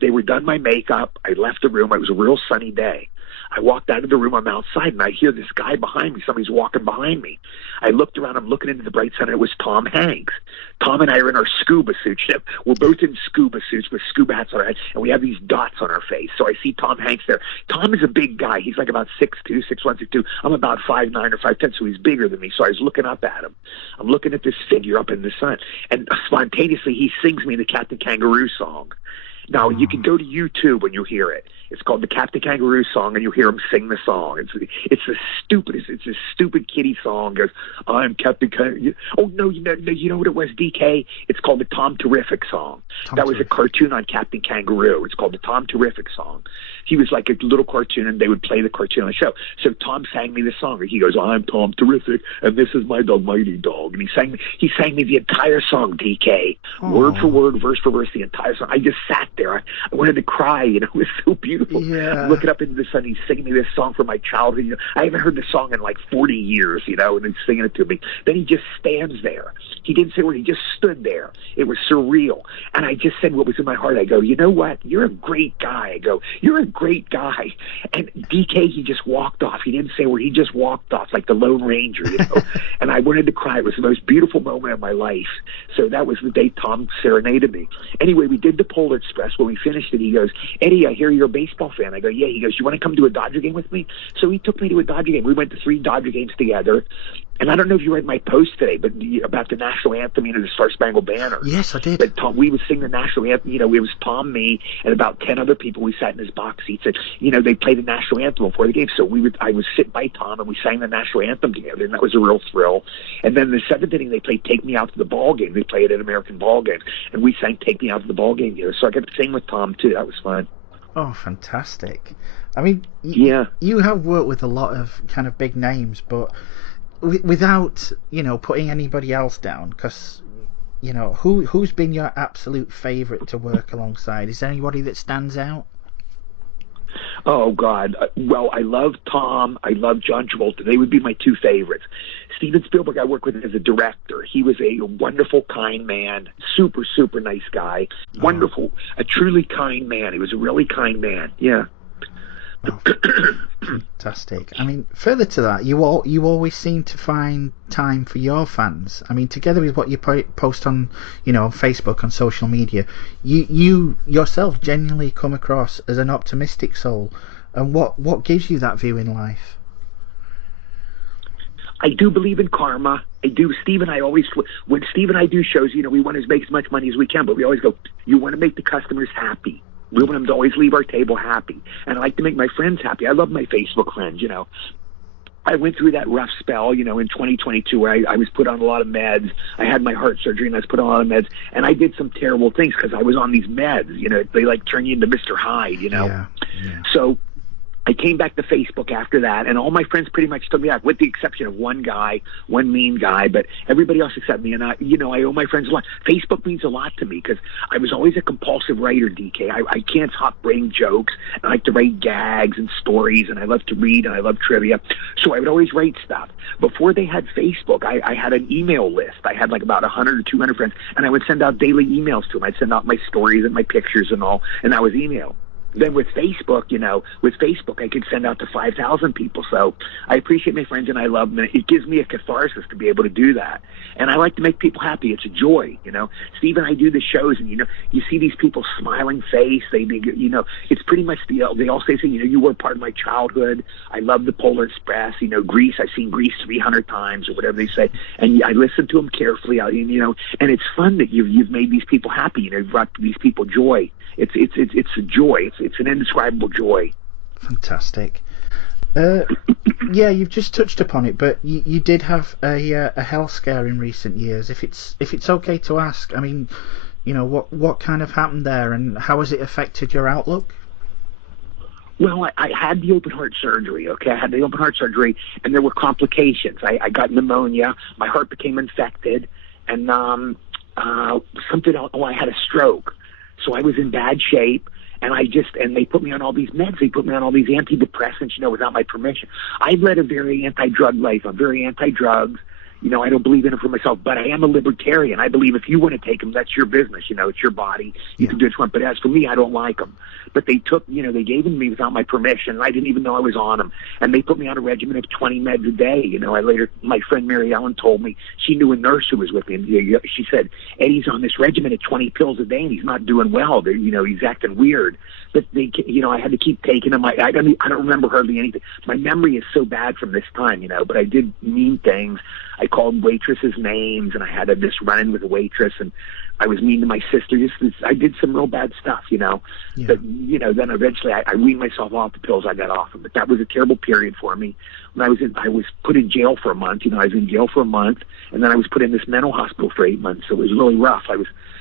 they were done my makeup. I left the room. It was a real sunny day. I walked out of the room. I'm outside, and I hear this guy behind me. Somebody's walking behind me. I looked around. I'm looking into the bright sun, and it was Tom Hanks. Tom and I are in our scuba suits. We're both in scuba suits with scuba hats on our head, and we have these dots on our face. So I see Tom Hanks there. Tom is a big guy. He's like about 6'2", 6'1", 6'2". I'm about 5'9" or 5'10", so he's bigger than me. So I was looking up at him. I'm looking at this figure up in the sun, and spontaneously he sings me the Captain Kangaroo song. Now, you can go to YouTube when you hear it. It's called the Captain Kangaroo song, and you hear him sing the song. It's the stupidest. It's a stupid kiddie song. It goes, I'm Captain Kangaroo. Oh, no, you know what it was, DK? It's called the Tom Terrific song. That was a cartoon on Captain Kangaroo. It's called the Tom Terrific song. He was like a little cartoon, and they would play the cartoon on the show. So Tom sang me the song. He goes, I'm Tom Terrific, and this is my dog, Mighty Dog. And he sang me the entire song, DK. Word for word, verse for verse, the entire song. I just sat there. I wanted to cry. It was so beautiful. Yeah. Looking up into the sun, he's singing me this song from my childhood. I haven't heard the song in like 40 years, and he's singing it to me. Then he just stands there. He didn't say a word. He just stood there. It was surreal. And I just said what was in my heart. I go, you know what? You're a great guy. I go, you're a great guy. And DK, he just walked off. He didn't say a word. He just walked off like the Lone Ranger, And I wanted to cry. It was the most beautiful moment of my life. So that was the day Tom serenaded me. Anyway, we did the Polar Express. When we finished it, he goes, Eddie, I hear you're a baseball fan. I go, yeah. He goes, you want to come to a Dodger game with me? So he took me to a Dodger game. We went to 3 Dodger games together. And I don't know if you read my post today, but about the national anthem, the Star Spangled Banner. Yes, I did. But we would sing the national anthem. It was Tom, me, and about 10 other people. We sat in his box seats, and they played the national anthem before the game. So I would sit by Tom, and we sang the national anthem together, and that was a real thrill. And then the 7th inning, they played "Take Me Out to the Ball Game." They played it at American Ball Game, and we sang "Take Me Out to the Ball Game" together. So I got to sing with Tom too. That was fun. Oh, fantastic! I mean, you have worked with a lot of kind of big names, but without putting anybody else down, because who's been your absolute favorite to work alongside? Is there anybody that stands out? Oh God, well, I love Tom, I love John Travolta. They would be my 2 favorites. Steven Spielberg I worked with as a director. He was a wonderful, kind man, super nice guy, wonderful, a truly kind man. He was a really kind man. Yeah. Oh, fantastic. I mean, further to that, you always seem to find time for your fans. I mean, together with what you post on, Facebook, on social media, you yourself genuinely come across as an optimistic soul. And what gives you that view in life? I do believe in karma. I do. Steve and I always, when Steve and I do shows, we want to make as much money as we can, but we always go, you want to make the customers happy. We want them to always leave our table happy. And I like to make my friends happy. I love my Facebook friends, I went through that rough spell, in 2022 where I was put on a lot of meds. I had my heart surgery and I was put on a lot of meds. And I did some terrible things because I was on these meds. They turn you into Mr. Hyde, Yeah. So I came back to Facebook after that, and all my friends pretty much took me back, with the exception of one guy, one mean guy, but everybody else accepted me. And I owe my friends a lot. Facebook means a lot to me because I was always a compulsive writer, DK. I can't stop writing jokes. I like to write gags and stories, and I love to read, and I love trivia. So I would always write stuff. Before they had Facebook, I had an email list. I had like about 100 or 200 friends, and I would send out daily emails to them. I'd send out my stories and my pictures and all, and that was email. Then with Facebook, I could send out to 5,000 people. So I appreciate my friends and I love them. It gives me a catharsis to be able to do that. And I like to make people happy. It's a joy, Steve and I do the shows, and, you see these people's smiling face. It's pretty much they all say, you were part of my childhood. I love the Polar Express, Grease. I've seen Grease 300 times or whatever they say. And I listen to them carefully, and it's fun that you've made these people happy. You've brought these people joy. It's a joy. It's an indescribable joy. Fantastic. Yeah, you've just touched upon it, but you did have a health scare in recent years. If it's okay to ask, I mean, what kind of happened there, and how has it affected your outlook? Well, I had the open heart surgery, okay? I had the open heart surgery, and there were complications. I got pneumonia. My heart became infected, and something else. I had a stroke. So I was in bad shape, and they put me on all these meds. They put me on all these antidepressants, without my permission. I've led a very anti-drug life. I'm very anti-drugs. I don't believe in it for myself, but I am a libertarian. I believe if you want to take them, that's your business. It's your body. You can do it. But as for me, I don't like them. But they took, they gave them to me without my permission. I didn't even know I was on them. And they put me on a regimen of 20 meds a day. My friend Mary Ellen told me, she knew a nurse who was with me. And she said, Eddie's on this regimen of 20 pills a day, and he's not doing well. He's acting weird. But I had to keep taking them. I don't remember hardly anything. My memory is so bad from this time, but I did mean things. I called waitresses names, and I had this run-in with a waitress, and I was mean to my sister. I did some real bad stuff, Yeah. But, then eventually I weaned myself off the pills. I got off them. But that was a terrible period for me. When I was put in jail for a month. I was in jail for a month, and then I was put in this mental hospital for 8 months. So it was really rough.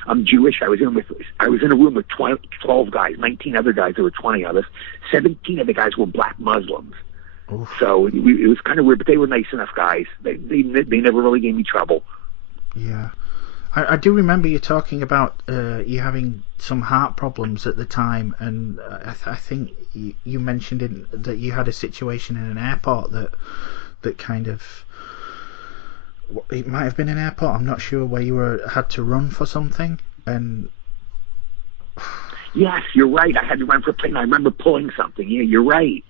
I'm Jewish. I was in a room with 12 guys, 19 other guys. There were 20 of us. 17 of the guys were black Muslims. Oof. So it was kind of weird, but they were nice enough guys. They never really gave me trouble. Yeah. I do remember you talking about you having some heart problems at the time, and I think you mentioned that you had a situation in an airport that kind of, it might have been an airport, I'm not sure, where you had to run for something, and yes, you're right. I had to run for a plane. I remember pulling something. Yeah, you're right.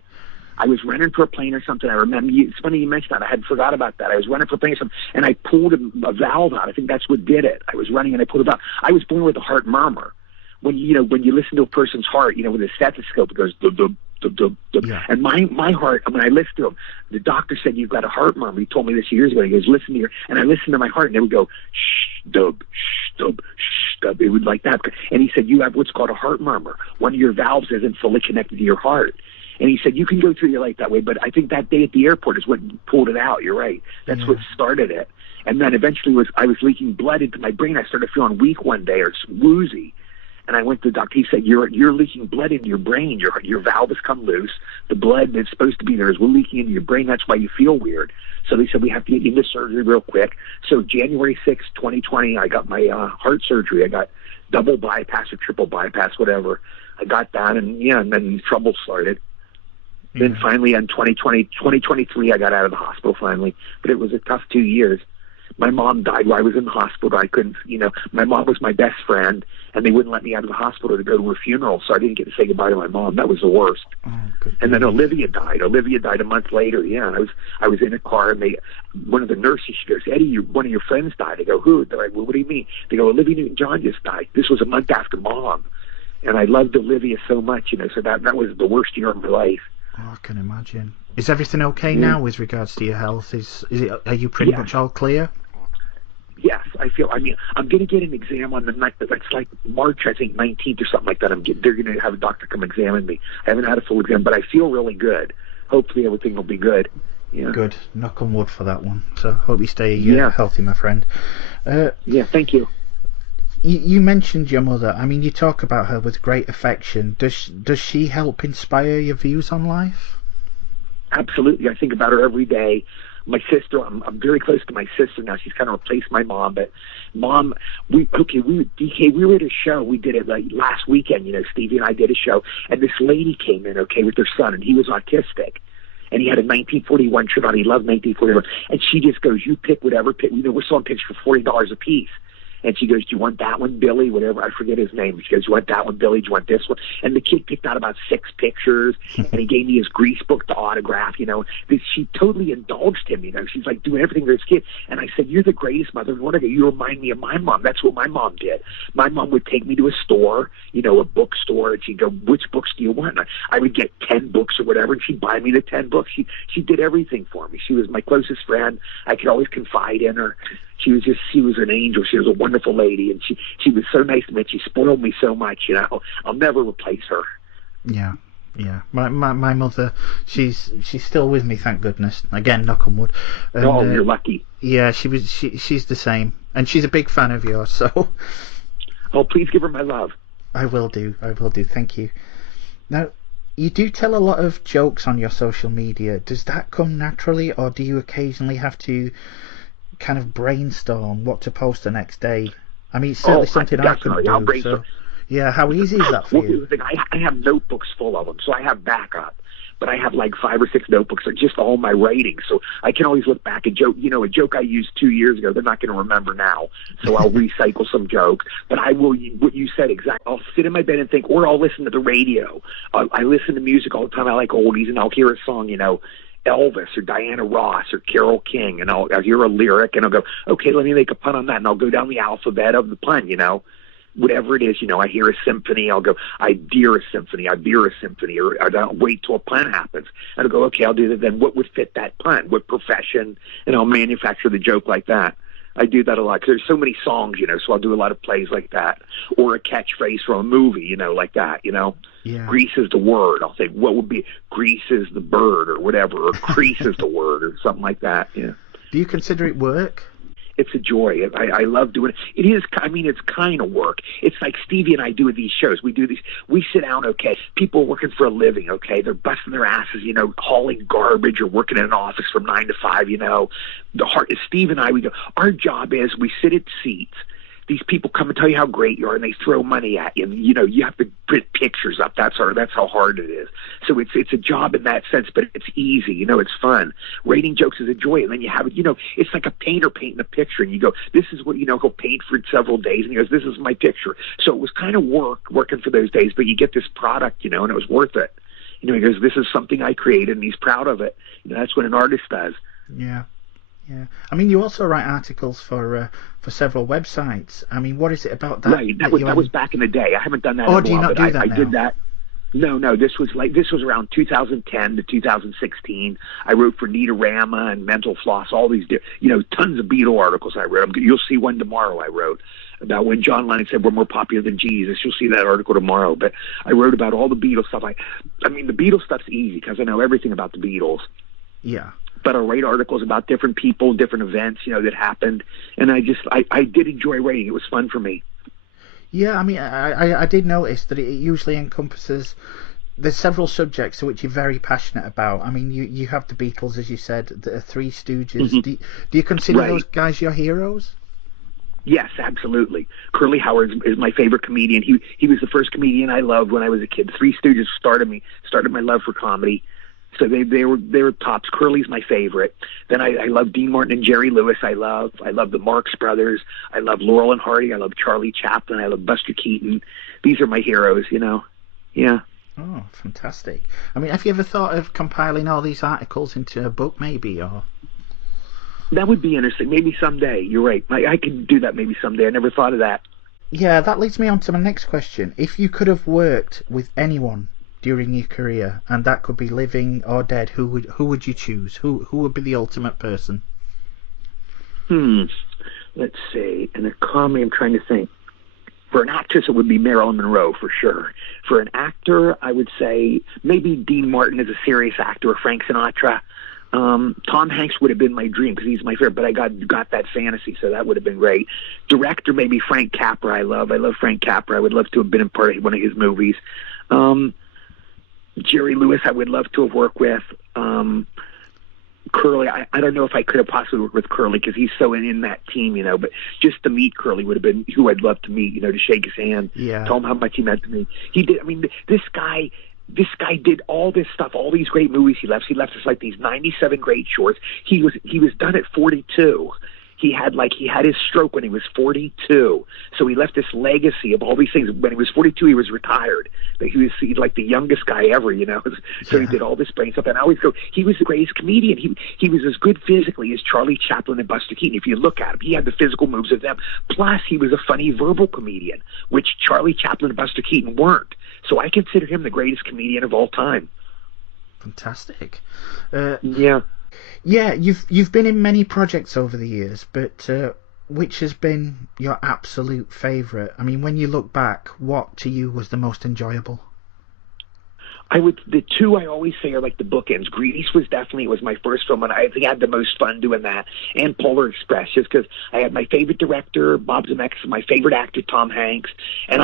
I was running for a plane or something. I remember. It's funny you mentioned that. I had forgot about that. I was running for a plane or something, and I pulled a valve out. I think that's what did it. I was running and I pulled a valve. I was born with a heart murmur. When you listen to a person's heart, with a stethoscope, it goes dub dub dub dub dub. Yeah. And my heart, when I listened to him, the doctor said you've got a heart murmur. He told me this years ago. He goes, listen to your, and I listened to my heart, and it would go shh dub shh dub shh dub. It would like that. And he said you have what's called a heart murmur. One of your valves isn't fully connected to your heart. And he said, you can go through your life that way, but I think that day at the airport is what pulled it out. You're right. That's what started it. And then eventually I was leaking blood into my brain. I started feeling weak one day, or woozy. And I went to the doctor. He said, you're leaking blood into your brain. Your valve has come loose. The blood that's supposed to be there is leaking into your brain. That's why you feel weird. So they said, we have to get you into surgery real quick. So January 6, 2020, I got my heart surgery. I got double bypass or triple bypass, whatever. I got that, and then trouble started. Then finally in 2023, I got out of the hospital finally. But it was a tough 2 years. My mom died while I was in the hospital. I couldn't, my mom was my best friend, and they wouldn't let me out of the hospital to go to her funeral, so I didn't get to say goodbye to my mom. That was the worst. And then Olivia died. Olivia died a month later. Yeah, and I was in a car, and one of the nurses, she goes, Eddie, one of your friends died. I go, who? They're like, well, what do you mean? They go, Olivia Newton-John just died. This was a month after Mom. And I loved Olivia so much, so that was the worst year of my life. Oh, I can imagine. Is everything okay now with regards to your health? Are you pretty much all clear? Yes, I'm going to get an exam on the night. It's like March, I think 19th or something like that. They're going to have a doctor come examine me. I haven't had a full exam, but I feel really good. Hopefully everything will be good. Yeah. Good. Knock on wood for that one. So hope you stay healthy, my friend. Thank you. You mentioned your mother. I mean, you talk about her with great affection. Does she help inspire your views on life? Absolutely. I think about her every day. My sister, I'm very close to my sister now. She's kind of replaced my mom, but mom, we were at a show. We did it like last weekend, Stevie and I did a show, and this lady came in, with her son, and he was autistic. And he had a 1941 shirt on. He loved 1941. And she just goes, you pick whatever. We're selling pictures for $40 a piece. And she goes, do you want that one, Billy? Whatever. I forget his name. She goes, you want that one, Billy? Do you want this one? And the kid picked out about 6 pictures, and he gave me his Grease book to autograph, She totally indulged him, She's like doing everything for his kid. And I said, you're the greatest mother in the world. You remind me of my mom. That's what my mom did. My mom would take me to a store, a bookstore, and she'd go, which books do you want? And I would get 10 books or whatever, and she'd buy me the 10 books. She did everything for me. She was my closest friend. I could always confide in her. She was an angel. She was a wonderful lady, and she was so nice to me. She spoiled me so much, I'll never replace her. Yeah. My mother, she's still with me, thank goodness. Again, knock on wood. And, you're lucky. Yeah, she's the same, and she's a big fan of yours. So. Oh, please give her my love. I will do. Thank you. Now, you do tell a lot of jokes on your social media. Does that come naturally, or do you occasionally have to kind of brainstorm what to post the next day? I mean, it's certainly something I could do. So, yeah, how easy is that for you? I have notebooks full of them, so I have backup. But I have like 5 or 6 notebooks of just all my writing, so I can always look back. A joke I used 2 years ago, they're not going to remember now, so I'll recycle some jokes. But I will, what you said exactly. I'll sit in my bed and think, or I'll listen to the radio. I listen to music all the time. I like oldies, and I'll hear a song, Elvis or Diana Ross or Carole King, and I'll hear a lyric, and I'll go, okay, let me make a pun on that, and I'll go down the alphabet of the pun, whatever it is, I hear a symphony, I'll go, I dear a symphony, I beer a symphony, or I don't wait till a pun happens, and I'll go, okay, I'll do that. Then what would fit that pun? What profession? And I'll manufacture the joke like that. I do that a lot because there's so many songs, so I'll do a lot of plays like that, or a catchphrase from a movie, like that, Yeah. Grease is the word. I'll say, what would be Grease is the bird, or whatever, or Crease is the word, or something like that. Yeah. Do you consider it work? It's a joy. I love doing it. It is, it's kind of work. It's like Stevie and I do these shows. We do these, we sit down, people are working for a living, they're busting their asses, hauling garbage or working in an office from 9 to 5, Steve and I, we go, our job is we sit at seats. These people come and tell you how great you are, and they throw money at you. And, you have to print pictures up. That's how hard it is. So it's a job in that sense, but it's easy. It's fun. Rating jokes is a joy, and then you have it. It's like a painter painting a picture, and you go, "This is what he'll paint for several days," and he goes, "This is my picture." So it was kind of working for those days, but you get this product, and it was worth it. He goes, "This is something I created," and he's proud of it. That's what an artist does. Yeah. Yeah, I mean, you also write articles for several websites. I mean, what is it about that? Right, that was back in the day. I haven't done that. Oh, in a do you while, not do that I now? did that. No, this was around 2010 to 2016. I wrote for Neatorama and Mental Floss, all these, tons of Beatle articles I wrote. You'll see one tomorrow I wrote about when John Lennon said we're more popular than Jesus. You'll see that article tomorrow. But I wrote about all the Beatles stuff. I mean, the Beatles stuff's easy because I know everything about the Beatles. Yeah. But I write articles about different people, different events, that happened. And I did enjoy writing. It was fun for me. Yeah, I mean, I did notice that it usually encompasses, there's several subjects to which you're very passionate about. I mean, you have the Beatles, as you said, the Three Stooges. Mm-hmm. Do you consider those guys your heroes? Yes, absolutely. Curly Howard is my favorite comedian. He was the first comedian I loved when I was a kid. Three Stooges started my love for comedy. So they were tops. Curly's my favorite. Then I love Dean Martin and Jerry Lewis. I love the Marx Brothers. I love Laurel and Hardy. I love Charlie Chaplin. I love Buster Keaton. These are my heroes, Yeah. Oh, fantastic. I mean, have you ever thought of compiling all these articles into a book, maybe, or? That would be interesting. Maybe someday. You're right. I could do that maybe someday. I never thought of that. Yeah, that leads me on to my next question. If you could have worked with anyone during your career, and that could be living or dead, who would you choose? Who would be the ultimate person? Let's see. In a comedy, I'm trying to think. For an actress, it would be Marilyn Monroe for sure. For an actor, I would say maybe Dean Martin is a serious actor, or Frank Sinatra. Tom Hanks would have been my dream because he's my favorite, but I got that fantasy, so that would have been great. Director, maybe Frank Capra. I love Frank Capra. I would love to have been in part of one of his movies. Jerry Lewis, I would love to have worked with. Curly, I don't know if I could have possibly worked with Curly because he's so in that team, but just to meet Curly would have been who I'd love to meet, to shake his hand, tell him how much he meant to me. He did. I mean, this guy did all this stuff, all these great movies he left. He left us like these 97 great shorts. He was done at 42. He had his stroke when he was 42. So he left this legacy of all these things. When he was 42, he was retired. But he was like the youngest guy ever, So he did all this brain stuff. And I always go, he was the greatest comedian. He was as good physically as Charlie Chaplin and Buster Keaton. If you look at him, he had the physical moves of them. Plus, he was a funny verbal comedian, which Charlie Chaplin and Buster Keaton weren't. So I consider him the greatest comedian of all time. Fantastic. Yeah, you've been in many projects over the years, but which has been your absolute favourite? I mean, when you look back, what to you was the most enjoyable? The two I always say are like the bookends. Grease was my first film, and I think I had the most fun doing that. And Polar Express, just because I had my favorite director, Bob Zemeckis, my favorite actor, Tom Hanks. And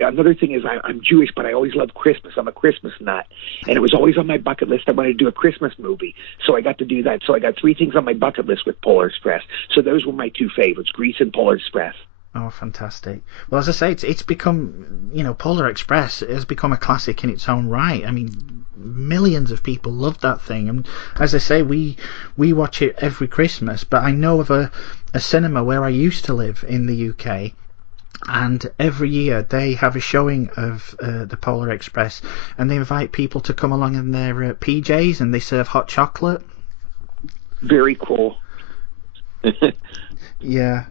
another thing is I'm Jewish, but I always love Christmas. I'm a Christmas nut. And it was always on my bucket list. I wanted to do a Christmas movie. So I got to do that. So I got 3 things on my bucket list with Polar Express. So those were my 2 favorites, Grease and Polar Express. Oh, fantastic. Well, as I say, it's become, Polar Express has become a classic in its own right. I mean, millions of people love that thing. And as I say, we watch it every Christmas, but I know of a cinema where I used to live in the UK, and every year they have a showing of the Polar Express, and they invite people to come along in their PJs, and they serve hot chocolate. Very cool. Yeah,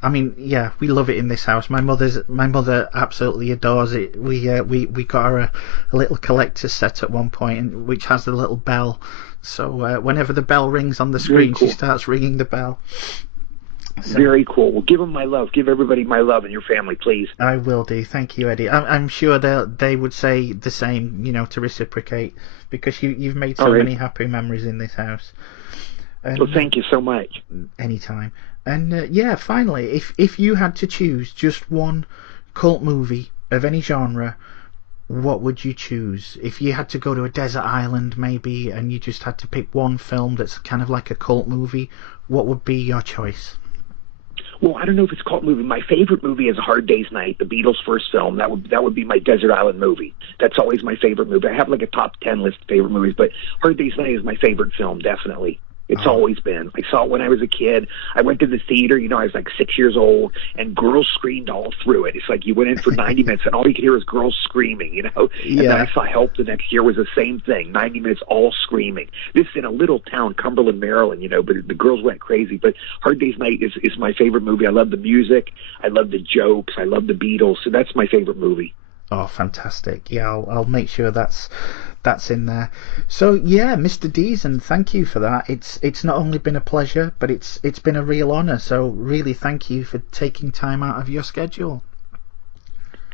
I mean, we love it in this house. My mother absolutely adores it. We got her a little collector's set at one point, which has the little bell. So whenever the bell rings on the screen, cool. She starts ringing the bell. So, very cool. Well, give them my love. Give everybody my love and your family, please. I will do. Thank you, Eddie. I'm sure they would say the same, to reciprocate, because you've made so many happy memories in this house. Well, thank you so much. Anytime. And finally, if you had to choose just one cult movie of any genre, what would you choose? If you had to go to a desert island maybe, and you just had to pick one film that's kind of like a cult movie, what would be your choice? Well, I don't know if it's called movie. My favorite movie is A Hard Day's Night, the Beatles' first film. That would be my desert island movie. That's always my favorite movie. I have like a top 10 list of favorite movies, but Hard Day's Night is my favorite film, definitely. It's always been. I saw it when I was a kid. I went to the theater, I was like 6 years old, and girls screamed all through it. It's like you went in for 90 minutes, and all you could hear was girls screaming, And then I saw Help the next year, was the same thing, 90 minutes all screaming. This is in a little town, Cumberland, Maryland, but the girls went crazy. But Hard Day's Night is my favorite movie. I love the music. I love the jokes. I love the Beatles. So that's my favorite movie. Oh, fantastic. Yeah, I'll make sure that's in there. So Mr. Deezen, thank you for that. It's not only been a pleasure, but it's been a real honour. So really thank you for taking time out of your schedule.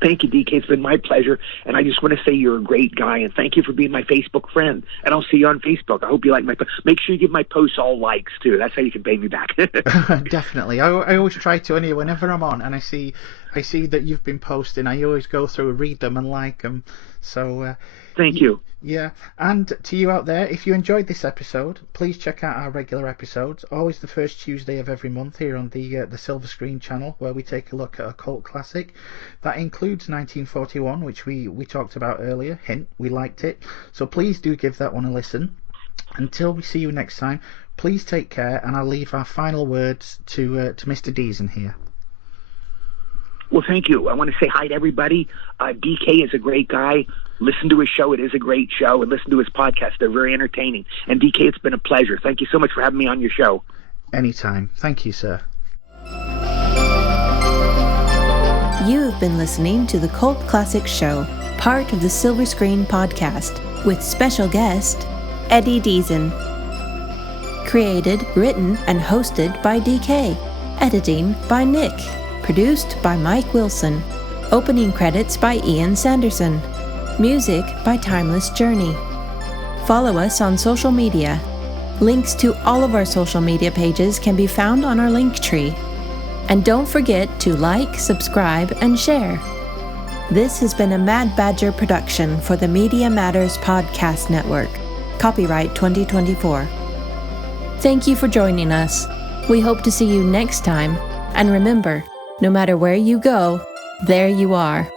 Thank you, DK. It's been my pleasure, and I just want to say you're a great guy, and thank you for being my Facebook friend. And I'll see you on Facebook. I hope you like my post. Make sure you give my posts all likes too. That's how you can pay me back. Definitely. I always try to anyway. Whenever I'm on and I see that you've been posting, I always go through and read them and like them. So thank you. Yeah, and to you out there, if you enjoyed this episode, please check out our regular episodes, always the first Tuesday of every month here on the Silver Screen channel, where we take a look at a cult classic. That includes 1941, which we talked about earlier. Hint, we liked it. So please do give that one a listen. Until we see you next time, please take care, and I'll leave our final words to Mr. Deezen here. Well, thank you. I want to say hi to everybody. DK is a great guy. Listen to his show. It is a great show. And listen to his podcast. They're very entertaining. And DK, it's been a pleasure. Thank you so much for having me on your show. Anytime. Thank you, sir. You've been listening to the Cult Classic Show, part of the Silver Screen Podcast, with special guest Eddie Deezen. Created, written, and hosted by DK. Editing by Nick. Produced by Mike Wilson. Opening credits by Ian Sanderson. Music by Timeless Journey. follow us on social media. Links to all of our social media pages can be found on our link tree. And don't forget to like, subscribe, and share. This has been a Mad Badger production for the Media Matters Podcast Network. Copyright 2024. Thank you for joining us. We hope to see you next time. And remember, no matter where you go, there you are.